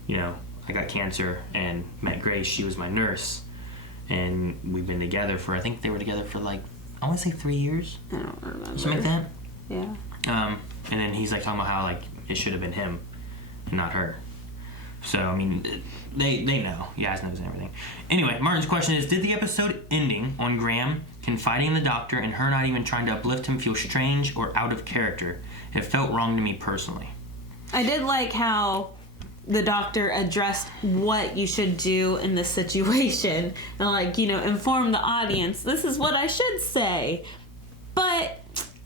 I got cancer and met Grace. She was my nurse, and we've been together for, I think they were together for like, I want to say 3 years. I don't remember. Something like that. Yeah. And then he's like talking about how like it should have been him, and not her. So I mean, they know. Yaz knows and everything. Anyway, Martin's question is: did the episode ending on Graham confiding in the doctor and her not even trying to uplift him feel strange or out of character. It felt wrong to me personally. I did like how the doctor addressed what you should do in this situation and, like, you know, inform the audience, this is what I should say, but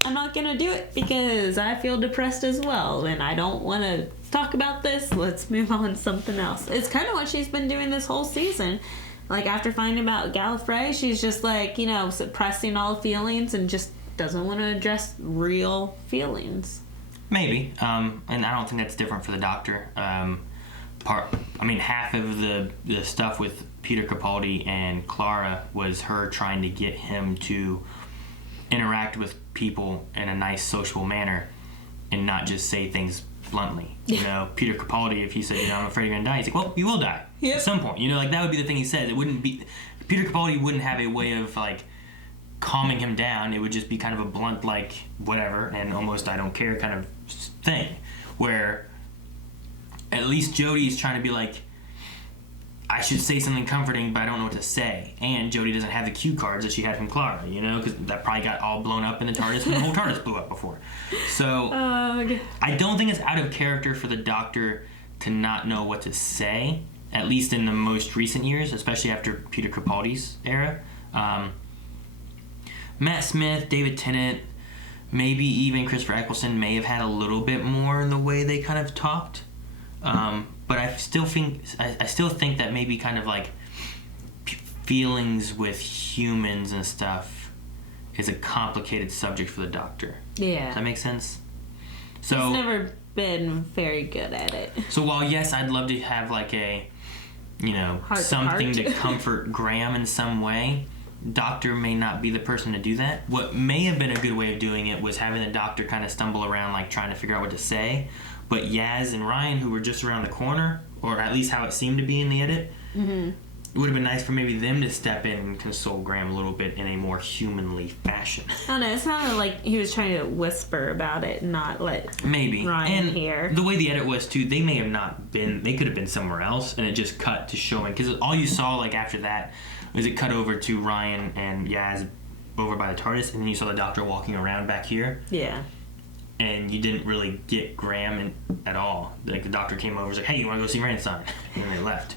I'm not gonna do it because I feel depressed as well and I don't want to talk about this. Let's move on to something else. It's kind of what she's been doing this whole season. Like, after finding out Gallifrey, she's just, like, you know, suppressing all feelings and just doesn't want to address real feelings. Maybe, and I don't think that's different for the doctor. Half of the stuff with Peter Capaldi and Clara was her trying to get him to interact with people in a nice, sociable manner and not just say things bluntly. You know, Peter Capaldi, if he said, you know, I'm afraid you're gonna die, he's like, well, you will die at some point. You know, like, that would be the thing he says. It wouldn't be, Peter Capaldi wouldn't have a way of, like, calming him down. It would just be kind of a blunt, like, whatever, and almost I don't care kind of thing, where at least Jodie's trying to be like, I should say something comforting, but I don't know what to say. And Jodie doesn't have the cue cards that she had from Clara, you know, because that probably got all blown up in the TARDIS when the whole TARDIS blew up before. So I don't think it's out of character for the Doctor to not know what to say, at least in the most recent years, especially after Peter Capaldi's era. Matt Smith, David Tennant, maybe even Christopher Eccleston may have had a little bit more in the way they kind of talked. But I still think that maybe kind of like feelings with humans and stuff is a complicated subject for the Doctor. Yeah. Does that make sense? So he's never been very good at it. So while yes, I'd love to have like a, you know, something to comfort Graham in some way, Doctor may not be the person to do that. What may have been a good way of doing it was having the Doctor kind of stumble around, like trying to figure out what to say. But Yaz and Ryan, who were just around the corner, or at least how it seemed to be in the edit, it would have been nice for maybe them to step in and console Graham a little bit in a more humanly fashion. I don't know. It sounded like he was trying to whisper about it, not let Ryan hear. The way the edit was too, they may have not been. They could have been somewhere else, and it just cut to showing, because all you saw like after that was it cut over to Ryan and Yaz over by the TARDIS, and then you saw the Doctor walking around back here. Yeah. And you didn't really get Graham at all. Like, the Doctor came over and was like, hey, you want to go see Frankenstein? And they left.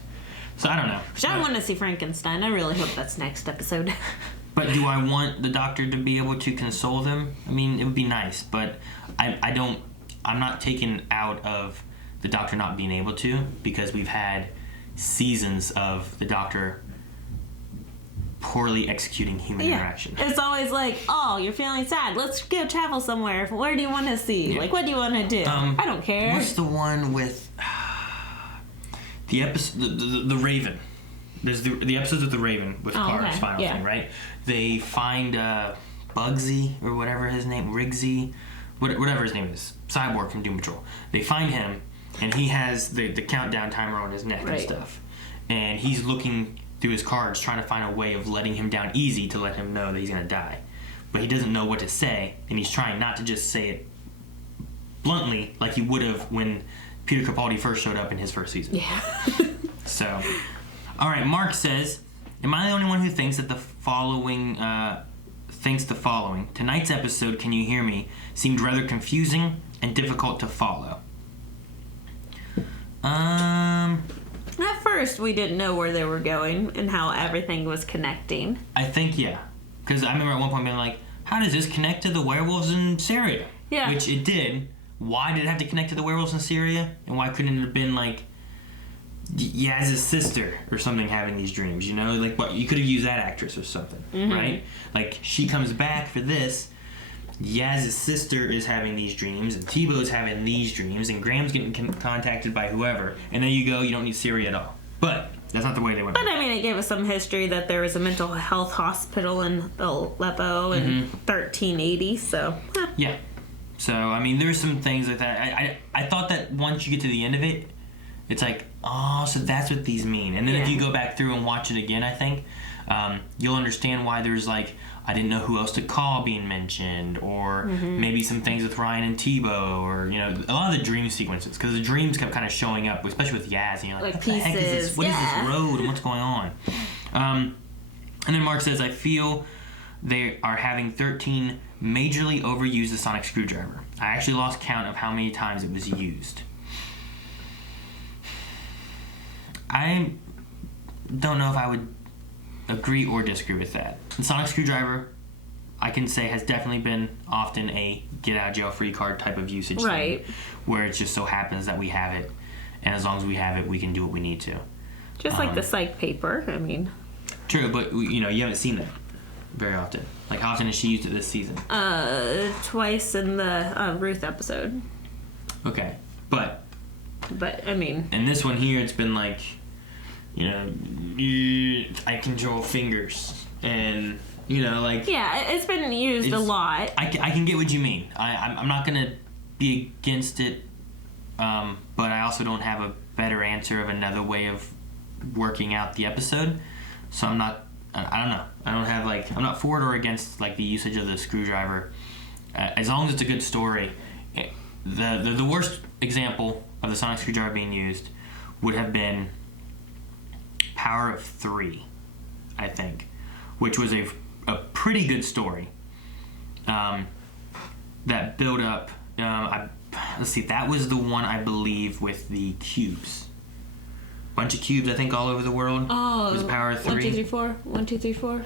So I don't know. I want to see Frankenstein. I really hope that's next episode. But do I want the Doctor to be able to console them? I mean, it would be nice, but I'm not taken out of the Doctor not being able to, because we've had seasons of the Doctor poorly executing human interaction. It's always like, oh, you're feeling sad. Let's go travel somewhere. Where do you want to see? Yeah. Like, what do you want to do? I don't care. What's the one with the episode, the Raven? There's the episodes of the Raven with Cara's final thing, right? They find Bugsy or whatever his name, Rigsy, whatever his name is, Cyborg from Doom Patrol. They find him, and he has the countdown timer on his neck and stuff, and he's looking through his cards trying to find a way of letting him down easy to let him know that he's going to die. But he doesn't know what to say, and he's trying not to just say it bluntly like he would have when Peter Capaldi first showed up in his first season. Yeah. So, all right, Mark says, am I the only one who thinks that the following, tonight's episode, Can You Hear Me, seemed rather confusing and difficult to follow? At first, we didn't know where they were going and how everything was connecting. I think, yeah. Because I remember at one point being like, how does this connect to the werewolves in Syria? Yeah. Which it did. Why did it have to connect to the werewolves in Syria? And why couldn't it have been, like, Yaz's sister or something having these dreams, you know? Like, what, you could have used that actress or something, right? Like, she comes back for this, Yaz's sister is having these dreams, and Tebow's having these dreams, and Graham's getting contacted by whoever, and there you go, you don't need Syria at all. But that's not the way they went. But I mean, it gave us some history that there was a mental health hospital in Aleppo in 1380, so. Yeah. So, I mean, there's some things like that. I thought that once you get to the end of it, it's like, oh, so that's what these mean. And then if you go back through and watch it again, I think, you'll understand why there's like, I didn't know who else to call being mentioned, or maybe some things with Ryan and Tebow, or, you know, a lot of the dream sequences, because the dreams kept kind of showing up, especially with Yaz, and you're like, what the heck is this? What is this road, and what's going on? And then Mark says, I feel they are having 13 majorly overuse the sonic screwdriver. I actually lost count of how many times it was used. I don't know if I would agree or disagree with that. The sonic screwdriver, I can say, has definitely been often a get out of jail free card type of usage Right. thing, where it just so happens that we have it, and as long as we have it, we can do what we need to. Just like the psych paper. I mean, True, but you haven't seen that very often. Like, how often has she used it this season? twice in the Ruth episode. Okay, but I mean, in this one here, it's been like, I control fingers, and like, yeah, it's been used a lot. I can get what you mean. I'm not gonna be against it, but I also don't have a better answer of another way of working out the episode. So I don't know. I don't have I'm not for it or against the usage of the screwdriver, as long as it's a good story. The worst example of the sonic screwdriver being used would have been Power of 3, I think, which was a pretty good story that built up. Let's see, that was the one, I believe, with the cubes. Bunch of cubes, I think, all over the world. Oh, it was Power of 3. 1, 2, 3, 4. 1, 2, 3, 4.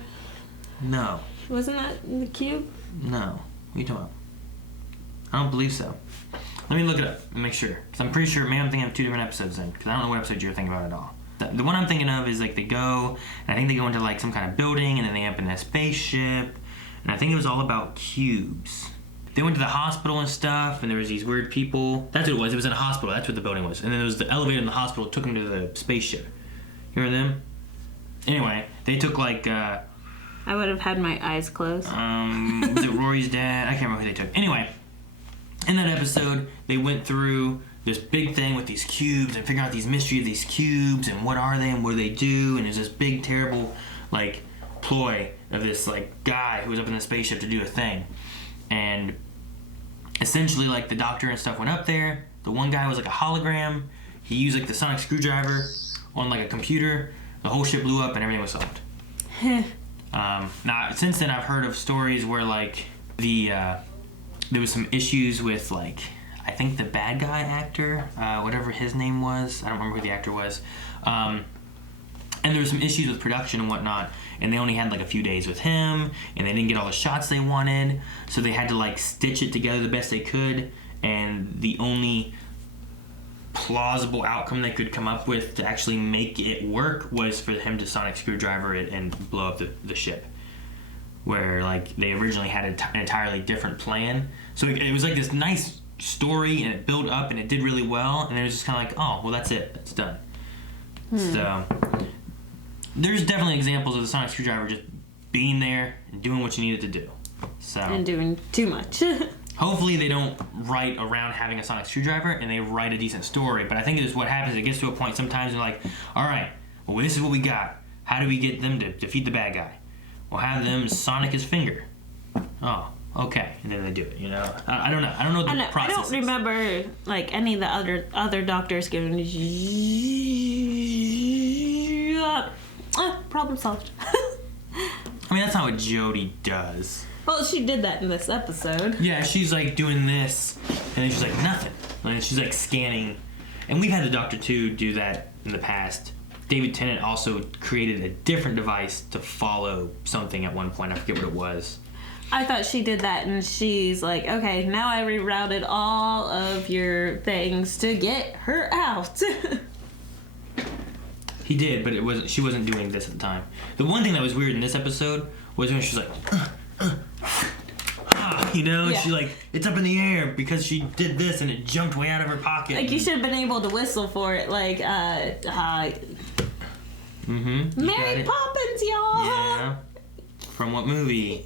No. Wasn't that the cube? No. What are you talking about? I don't believe so. Let me look it up and make sure. Because I'm pretty sure, maybe I'm thinking of 2 different episodes then. Because I don't know what episode you're thinking about at all. The one I'm thinking of is they go, and I think they go into some kind of building, and then they end up in a spaceship. And I think it was all about cubes. They went to the hospital and stuff, and there was these weird people. That's what it was. It was in a hospital. That's what the building was. And then there was the elevator in the hospital took them to the spaceship. You remember them? Anyway, they took I would have had my eyes closed. was it Rory's dad? I can't remember who they took. Anyway, in that episode, they went through this big thing with these cubes and figuring out these mystery of these cubes and what are they and what do they do, and there's this big terrible ploy of this guy who was up in the spaceship to do a thing. And essentially the doctor and stuff went up there. The one guy was a hologram. He used the sonic screwdriver on a computer. The whole ship blew up and everything was solved. Now since then I've heard of stories where there was some issues with I think the bad guy actor, whatever his name was, I don't remember who the actor was, and there was some issues with production and whatnot, and they only had a few days with him, and they didn't get all the shots they wanted, so they had to stitch it together the best they could, and the only plausible outcome they could come up with to actually make it work was for him to sonic screwdriver it and blow up the ship, where they originally had an entirely different plan. So it was this nice story, and it built up and it did really well, and it was just kind of oh, well, that's it, it's done. So there's definitely examples of the sonic screwdriver just being there and doing what you needed to do. So and doing too much. Hopefully they don't write around having a sonic screwdriver and they write a decent story, but I think it's what happens. It gets to a point sometimes they're all right, well, this is what we got. How do we get them to defeat the bad guy? We'll have them sonic his finger. Oh, okay, and then they do it. I don't know. I don't know what the process is. I don't remember any of the other doctors giving problem solved. I mean, that's not what Jodie does. Well, she did that in this episode. Yeah, she's doing this, and then she's nothing. And she's scanning, and we've had the Doctor too do that in the past. David Tennant also created a different device to follow something at one point. I forget what it was. I thought she did that, and she's okay, now I rerouted all of your things to get her out. He did, but she wasn't doing this at the time. The one thing that was weird in this episode was when she's Yeah. She's it's up in the air because she did this and it jumped way out of her pocket. You should have been able to whistle for it, Mary Poppins, y'all. Yeah. From what movie?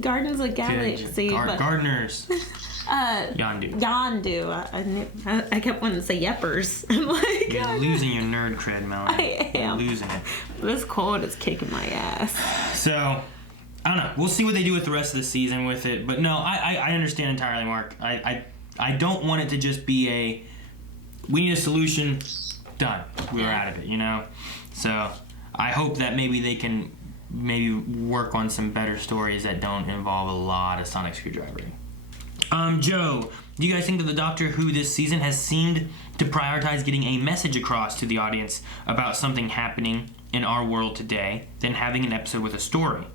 Gardens of the Galaxy. Gardeners. Yondu. I kept wanting to say Yeppers. I'm You're losing your nerd cred, Melanie. I am. You're losing it. This cold is kicking my ass. So, I don't know. We'll see what they do with the rest of the season with it. But no, I understand entirely, Mark. I don't want it to just be we need a solution, done. We're out of it, So, I hope that maybe they can maybe work on some better stories that don't involve a lot of sonic screwdrivering. Joe, do you guys think that the Doctor Who this season has seemed to prioritize getting a message across to the audience about something happening in our world today than having an episode with a story?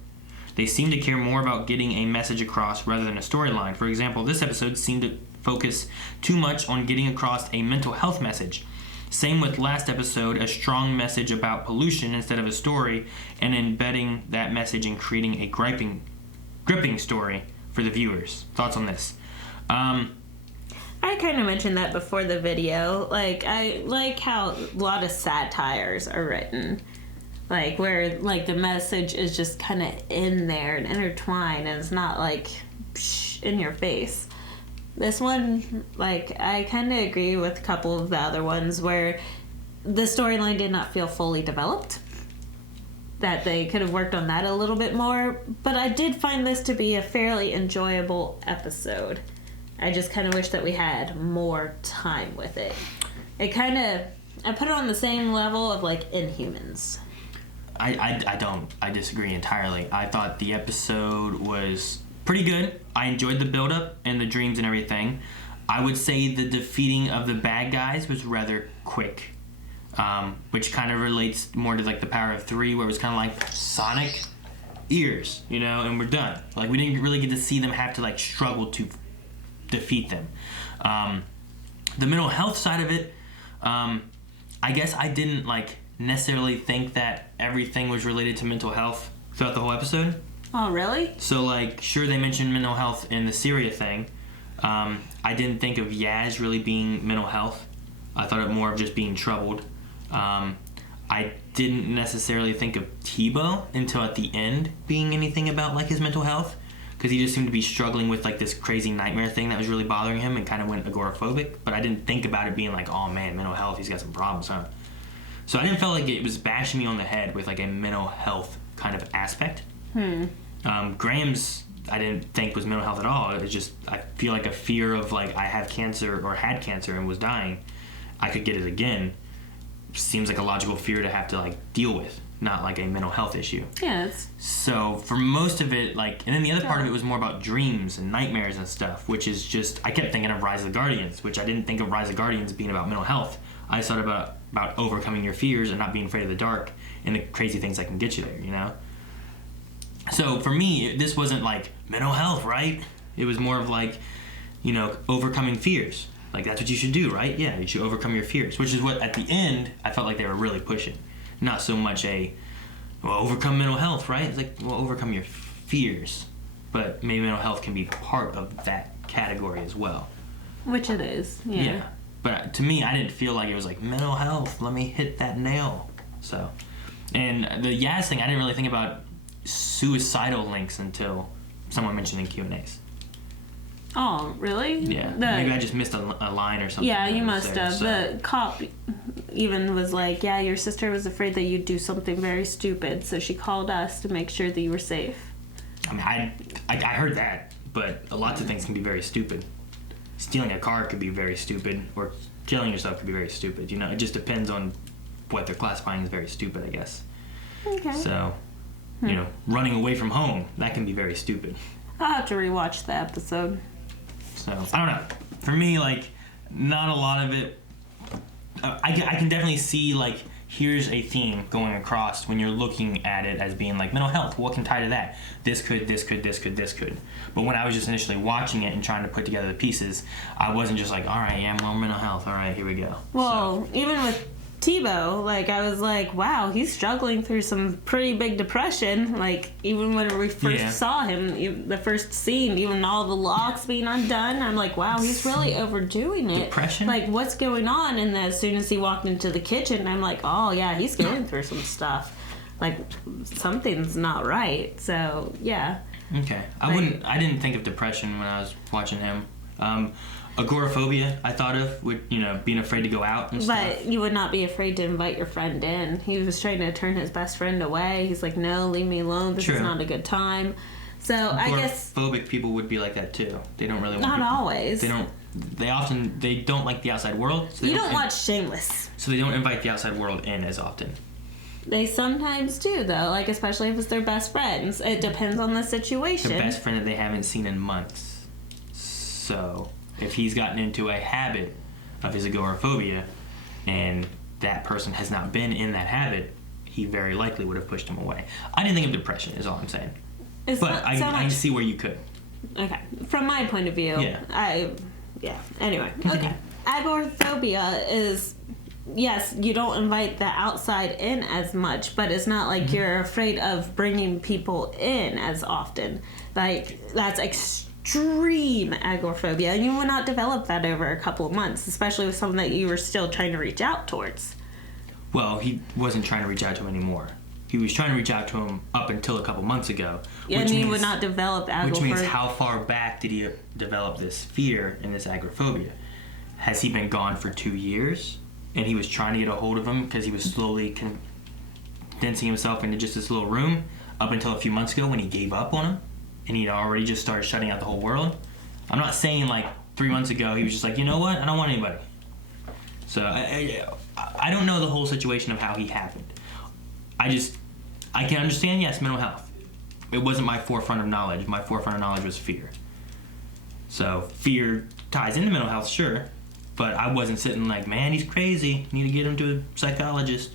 They seem to care more about getting a message across rather than a storyline. For example, this episode seemed to focus too much on getting across a mental health message. Same with last episode, a strong message about pollution instead of a story, and embedding that message and creating a gripping story for the viewers. Thoughts on this? I kind of mentioned that before the video. Like, I like how a lot of satires are written. Like, where, like, the message is just kind of in there and intertwined, and it's not, like, in your face. This one, like, I kind of agree with a couple of the other ones where the storyline did not feel fully developed. That they could have worked on that a little bit more. But I did find this to be a fairly enjoyable episode. I just kind of wish that we had more time with it. It kind of... I put it on the same level of, like, Inhumans. I disagree entirely. I thought the episode was pretty good. I enjoyed the build-up and the dreams and everything. I would say the defeating of the bad guys was rather quick, which kind of relates more to like the Power of Three, where it was kind of like Sonic ears, you know, and we're done. Like, we didn't really get to see them have to like struggle to defeat them. The mental health side of it, I guess I didn't like necessarily think that everything was related to mental health throughout the whole episode. Oh, really? So, like, sure, they mentioned mental health in the Syria thing. I didn't think of Yaz really being mental health. I thought it more of just being troubled. I didn't necessarily think of Tebow until at the end being anything about, like, his mental health, because he just seemed to be struggling with, like, this crazy nightmare thing that was really bothering him and kind of went agoraphobic. But I didn't think about it being like, oh, man, mental health, he's got some problems, huh? So I didn't feel like it was bashing me on the head with, like, a mental health kind of aspect. Graham's, I didn't think was mental health at all. It was just, I feel like a fear of, like, I have cancer or had cancer and was dying. I could get it again. Seems like a logical fear to have to, like, deal with, not like a mental health issue. Yes. So for most of it, like, and then the other part of it was more about dreams and nightmares and stuff, which is just, I kept thinking of Rise of the Guardians, which I didn't think of Rise of the Guardians being about mental health. I just thought about overcoming your fears and not being afraid of the dark and the crazy things that can get you there, you know? So for me, this wasn't like mental health, right? It was more of like, you know, overcoming fears. Like, that's what you should do, right? Yeah, you should overcome your fears, which is what at the end I felt like they were really pushing. Not so much overcome mental health, right? It's like, well, overcome your fears. But maybe mental health can be part of that category as well. Which it is, yeah. But to me, I didn't feel like it was like, mental health, let me hit that nail. So, and the Yaz thing, I didn't really think about suicidal links until someone mentioned in Q&As. Oh, really? Yeah. Maybe I just missed a line or something. Yeah, you must have. So. The cop even was like, yeah, your sister was afraid that you'd do something very stupid, so she called us to make sure that you were safe. I mean, I heard that, but lots of things can be very stupid. Stealing a car could be very stupid, or killing yourself could be very stupid. You know, it just depends on what they're classifying as very stupid, I guess. Okay. So, you know, running away from home, that can be very stupid. I'll have to rewatch the episode. So, I don't know. For me, like, not a lot of it. I can definitely see, like, here's a theme going across when you're looking at it as being like mental health. What can tie to that? This could. But when I was just initially watching it and trying to put together the pieces, I wasn't just like, all right, yeah, more mental health. All right, here we go. Well, even with Tebow, like, I was like, wow, he's struggling through some pretty big depression. Like, even when we first saw him, the first scene, even all the locks being undone, I'm like, wow, he's really overdoing it. Depression? Like, what's going on? And then as soon as he walked into the kitchen, I'm like, oh, yeah, he's going through some stuff. Like, something's not right. So, yeah. Okay. I didn't think of depression when I was watching him. Agoraphobia, I thought of, with, you know, being afraid to go out and stuff. But you would not be afraid to invite your friend in. He was trying to turn his best friend away. He's like, no, leave me alone. This is not a good time. So I guess agoraphobic people would be like that too. They don't really want not people, always. They don't like the outside world. So you don't watch Shameless. So they don't invite the outside world in as often. They sometimes do, though, like, especially if it's their best friends. It depends on the situation. The best friend that they haven't seen in months. So, if he's gotten into a habit of his agoraphobia, and that person has not been in that habit, he very likely would have pushed him away. I didn't think of depression, is all I'm saying. It's but not I, so I much... see where you could. Okay. From my point of view, Anyway, okay. Agoraphobia is, yes, you don't invite the outside in as much, but it's not like you're afraid of bringing people in as often. Like, that's extreme agoraphobia, and you will not develop that over a couple of months, especially with someone that you were still trying to reach out towards. Well, he wasn't trying to reach out to him anymore. He was trying to reach out to him up until a couple months ago. And he would not develop agoraphobia. Which means how far back did he develop this fear and this agoraphobia? Has he been gone for 2 years? And he was trying to get a hold of him because he was slowly condensing himself into just this little room up until a few months ago when he gave up on him and he'd already just started shutting out the whole world? I'm not saying like 3 months ago he was just like, you know what? I don't want anybody. So I don't know the whole situation of how he happened. I can understand, yes, mental health. It wasn't my forefront of knowledge. My forefront of knowledge was fear. So fear ties into mental health, sure, but I wasn't sitting like, man, he's crazy. Need to get him to a psychologist.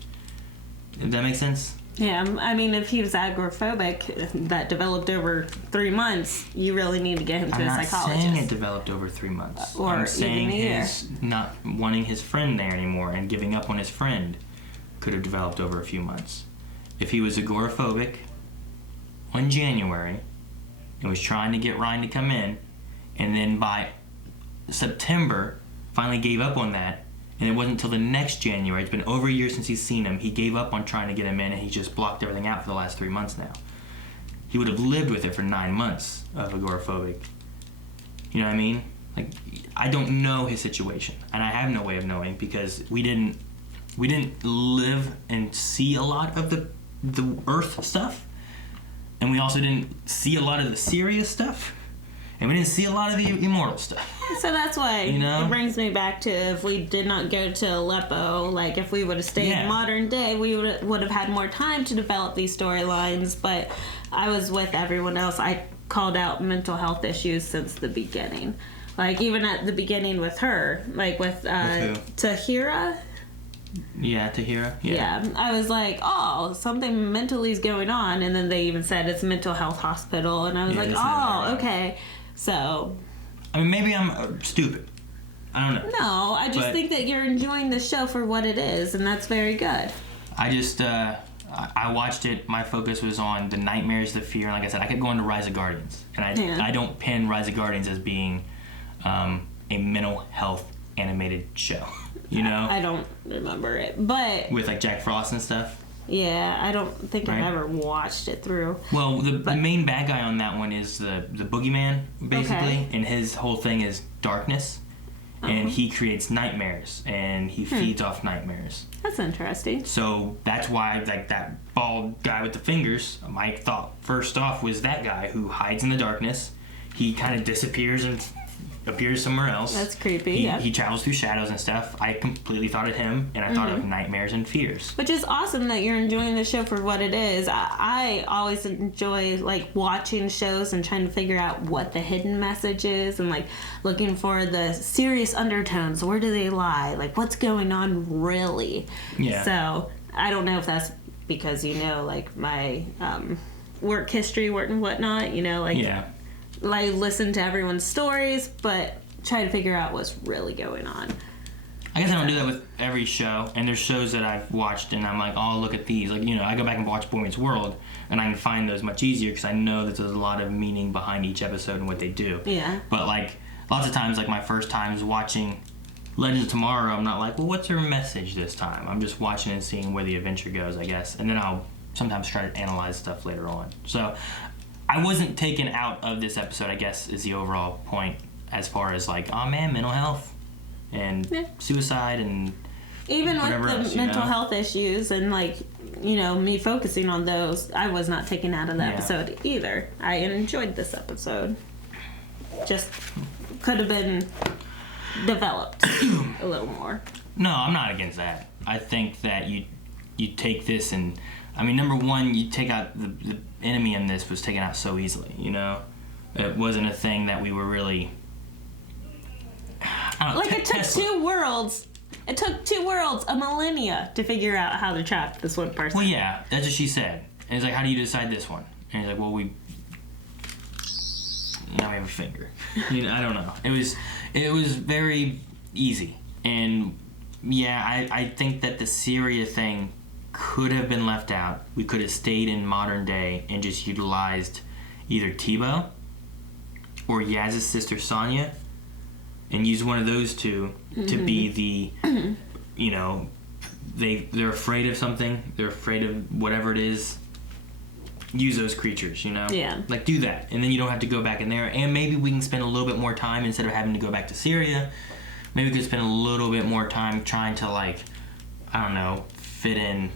Does that make sense? Yeah, I mean, if he was agoraphobic that developed over 3 months, you really need to get him to a psychologist. I'm not saying it developed over 3 months. Or I'm saying even a year. his not wanting his friend there anymore and giving up on his friend could have developed over a few months. If he was agoraphobic in January and was trying to get Ryan to come in, and then by September finally gave up on that, and it wasn't until the next January, it's been over a year since he's seen him, he gave up on trying to get him in, and he just blocked everything out for the last 3 months now. He would have lived with it for 9 months of agoraphobic. You know what I mean? Like, I don't know his situation, and I have no way of knowing because we didn't live and see a lot of the Earth stuff, and we also didn't see a lot of the serious stuff, and we didn't see a lot of the immortal stuff. So that's why it brings me back to if we did not go to Aleppo, like if we would have stayed in modern day, we would have had more time to develop these storylines, but I was with everyone else. I called out mental health issues since the beginning. Like even at the beginning with her, like with Tahira. Yeah, Tahira. Yeah, I was like, oh, something mentally is going on, and then they even said it's a mental health hospital, and I was like, oh, okay. So, I mean, maybe I'm stupid. I don't know. No, I just think that you're enjoying the show for what it is, and that's very good. I just, I watched it. My focus was on the nightmares, the fear, and like I said, I kept going to Rise of Guardians, and I don't pin Rise of Guardians as being a mental health animated show. You know? I don't remember it, but with like Jack Frost and stuff. Yeah, I don't think I've ever watched it through. Well, the main bad guy on that one is the boogeyman, basically, and his whole thing is darkness, and he creates nightmares, and he feeds off nightmares. That's interesting. So that's why, like, that bald guy with the fingers, my thought first off was that guy who hides in the darkness. He kind of disappears and appears somewhere else. That's creepy. He travels through shadows and stuff. I completely thought of him, and I thought of nightmares and fears. Which is awesome that you're enjoying the show for what it is. I always enjoy like watching shows and trying to figure out what the hidden message is, and like looking for the serious undertones. Where do they lie? Like what's going on really? Yeah. So I don't know if that's because like my work history, work and whatnot. Like listen to everyone's stories, but try to figure out what's really going on. I guess I don't do that with every show, and there's shows that I've watched and I'm like, oh, look at these. Like, I go back and watch Boy Meets World, and I can find those much easier because I know that there's a lot of meaning behind each episode and what they do. Yeah. But like, lots of times, like my first times watching Legends of Tomorrow, I'm not like, well, what's her message this time? I'm just watching and seeing where the adventure goes, I guess. And then I'll sometimes try to analyze stuff later on. So I wasn't taken out of this episode, I guess, is the overall point, as far as like, oh man, mental health and suicide and even with the else, mental health issues and like, me focusing on those, I was not taken out of the episode either. I enjoyed this episode. Just could have been developed a little more. No, I'm not against that. I think that you you take this and, I mean, number one, you take out the enemy in this was taken out so easily, you know? It wasn't a thing that we were really, I don't know. Like, it took two worlds. It took 2 worlds, a millennia, to figure out how to trap this one person. Well, yeah, that's what she said. And it's like, how do you decide this one? And he's like, well, now we have a finger. You know, I don't know. It was very easy. And yeah, I think that the Syria thing could have been left out. We could have stayed in modern day and just utilized either Tebow or Yaz's sister Sonya and used one of those two to be the, you know, they're afraid of something. They're afraid of whatever it is. Use those creatures, you know? Yeah. Like, do that. And then you don't have to go back in there. And maybe we can spend a little bit more time instead of having to go back to Syria. Maybe we could spend a little bit more time trying to, like, I don't know, fit in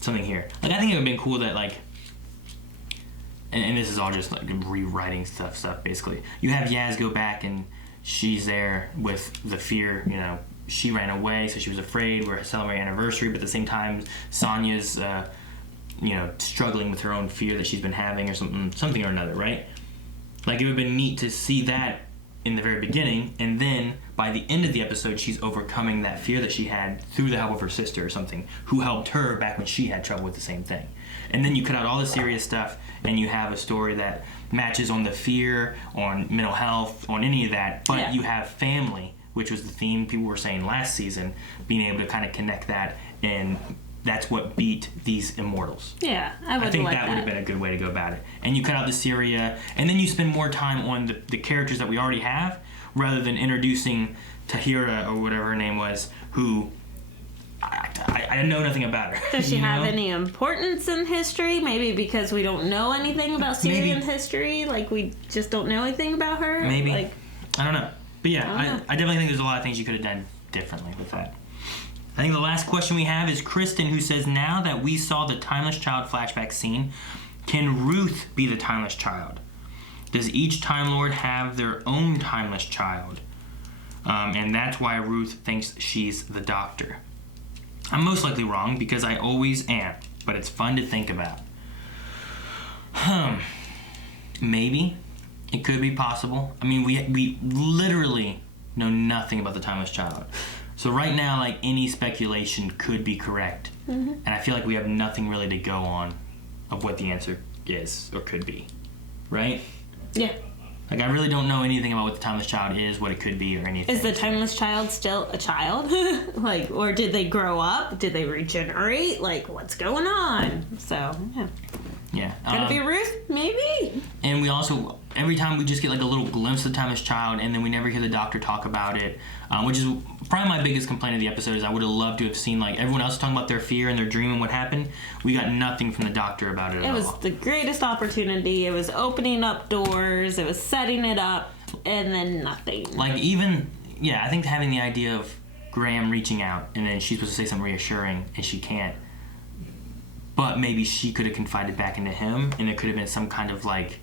something here. Like, I think it would have been cool that, like, and this is all just, like, rewriting stuff, basically. You have Yaz go back and she's there with the fear, you know, she ran away, so she was afraid. We're celebrating anniversary, but at the same time, Sonya's, you know, struggling with her own fear that she's been having or something or another, right? Like, it would have been neat to see that in the very beginning, and then by the end of the episode, she's overcoming that fear that she had through the help of her sister or something, who helped her back when she had trouble with the same thing. And then you cut out all the serious stuff, and you have a story that matches on the fear, on mental health, on any of that, but you have family, which was the theme people were saying last season, being able to kind of connect that, and that's what beat these immortals. Yeah, I think that would have been a good way to go about it. And you cut out the Syria, and then you spend more time on the characters that we already have, rather than introducing Tahira, or whatever her name was, who I know nothing about her. Does she have any importance in history? Maybe because we don't know anything about Syrian history? Like, we just don't know anything about her? Maybe. Like, I don't know. But yeah, I definitely think there's a lot of things you could have done differently with that. I think the last question we have is Kristen, who says, now that we saw the Timeless Child flashback scene, can Ruth be the Timeless Child? Does each Time Lord have their own Timeless Child? And that's why Ruth thinks she's the Doctor. I'm most likely wrong, because I always am, but it's fun to think about. Maybe. It could be possible. I mean, we literally know nothing about the Timeless Child. So right now, like, any speculation could be correct. And I feel like we have nothing really to go on of what the answer is or could be. Right? Yeah. Like, I really don't know anything about what the Timeless Child is, what it could be, or anything. Is the Timeless Child still a child? Like, or did they grow up? Did they regenerate? Like, what's going on? So, yeah. Yeah. Could it be Ruth? Maybe. And we also, every time we just get like a little glimpse of the Timeless Child, and then we never hear the Doctor talk about it, which is probably my biggest complaint of the episode. Is I would have loved to have seen, like, everyone else talking about their fear and their dream and what happened. We got nothing from the Doctor about it at all. It was the greatest opportunity. It was opening up doors. It was setting it up, and then nothing. Like, even, yeah, I think having the idea of Graham reaching out, and then she's supposed to say something reassuring, and she can't. But maybe she could have confided back into him, and it could have been some kind of, like,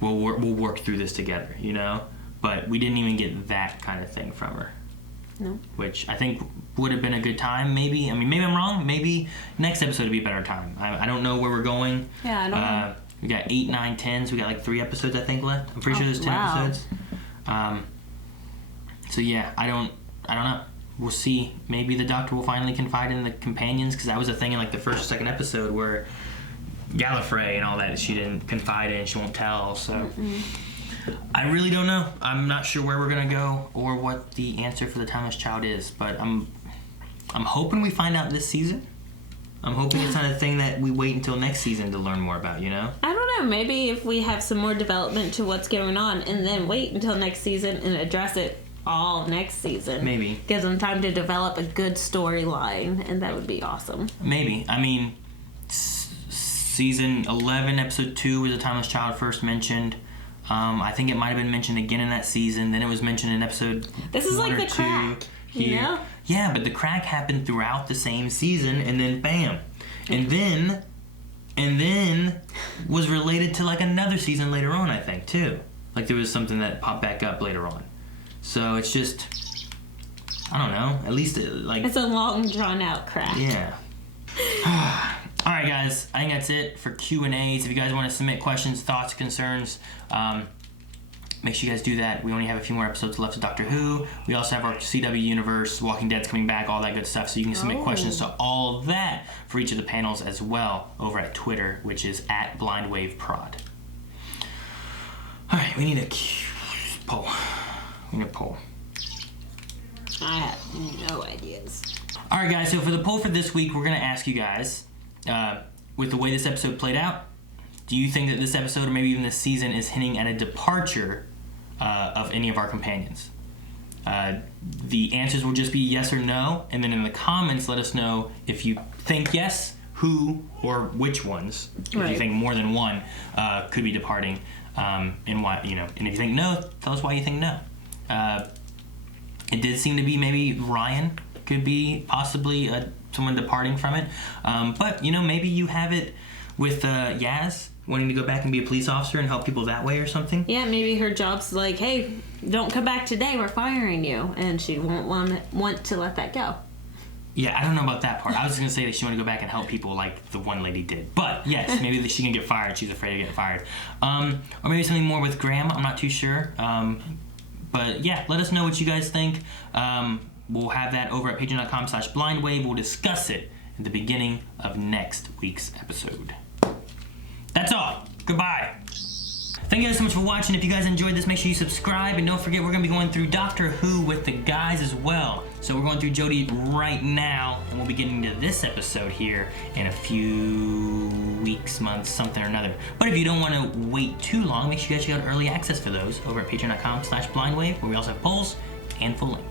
we'll work through this together, you know? But we didn't even get that kind of thing from her. No. Which I think would have been a good time, maybe. I mean, maybe I'm wrong. Maybe next episode would be a better time. I don't know where we're going. Yeah, I don't know. We got 8, 9, 10, so we got like 3 episodes, I think, left. I'm pretty sure there's 10 episodes. So yeah, I don't know. We'll see. Maybe the Doctor will finally confide in the companions, because that was a thing in like the first or second episode where Gallifrey and all that she didn't confide in, she won't tell. So I really don't know. I'm not sure where we're gonna go or what the answer for the Timeless Child is, but I'm hoping we find out this season. I'm hoping it's not a thing that we wait until next season to learn more about, you know? I don't know. Maybe if we have some more development to what's going on, and then wait until next season and address it all next season. Maybe. Gives them time to develop a good storyline, and that would be awesome. Maybe. I mean, season 11, episode 2 was the Timeless Child first mentioned. I think it might have been mentioned again in that season. Then it was mentioned in episode This is like the crack, you know? Yeah, but the crack happened throughout the same season, and then bam. And then was related to like another season later on, I think, too. Like there was something that popped back up later on. So it's just, I don't know, at least like... It's a long, drawn-out crack. Yeah. All right, guys. I think that's it for Q&As. If you guys want to submit questions, thoughts, concerns, make sure you guys do that. We only have a few more episodes left of Doctor Who. We also have our CW universe, Walking Dead's coming back, all that good stuff. So you can submit questions to all of that for each of the panels as well over at Twitter, which is @BlindWaveProd. All right, we need a poll. We need a poll. I have no ideas. All right, guys. So for the poll for this week, we're gonna ask you guys, with the way this episode played out, do you think that this episode, or maybe even this season, is hinting at a departure of any of our companions? The answers will just be yes or no, and then in the comments, let us know if you think yes, who or which ones. If you think more than one could be departing, and why, you know. And if you think no, tell us why you think no. It did seem to be maybe Ryan could be possibly someone departing from it, but you know, maybe you have it with Yaz wanting to go back and be a police officer and help people that way or something. Yeah, maybe her job's like, hey, don't come back today, we're firing you, and she won't want to let that go. Yeah, I don't know about that part. I was just gonna say that she wanted to go back and help people like the one lady did. But yes, maybe she can get fired. She's afraid of getting fired. Or maybe something more with Graham. I'm not too sure. But yeah, let us know what you guys think. We'll have that over at patreon.com/blindwave. We'll discuss it at the beginning of next week's episode. That's all. Goodbye. Thank you guys so much for watching. If you guys enjoyed this, make sure you subscribe. And don't forget, we're going to be going through Doctor Who with the guys as well. So we're going through Jodie right now. And we'll be getting to this episode here in a few weeks, months, something or another. But if you don't want to wait too long, make sure you guys check out early access for those over at patreon.com/blindwave, where we also have polls and full links.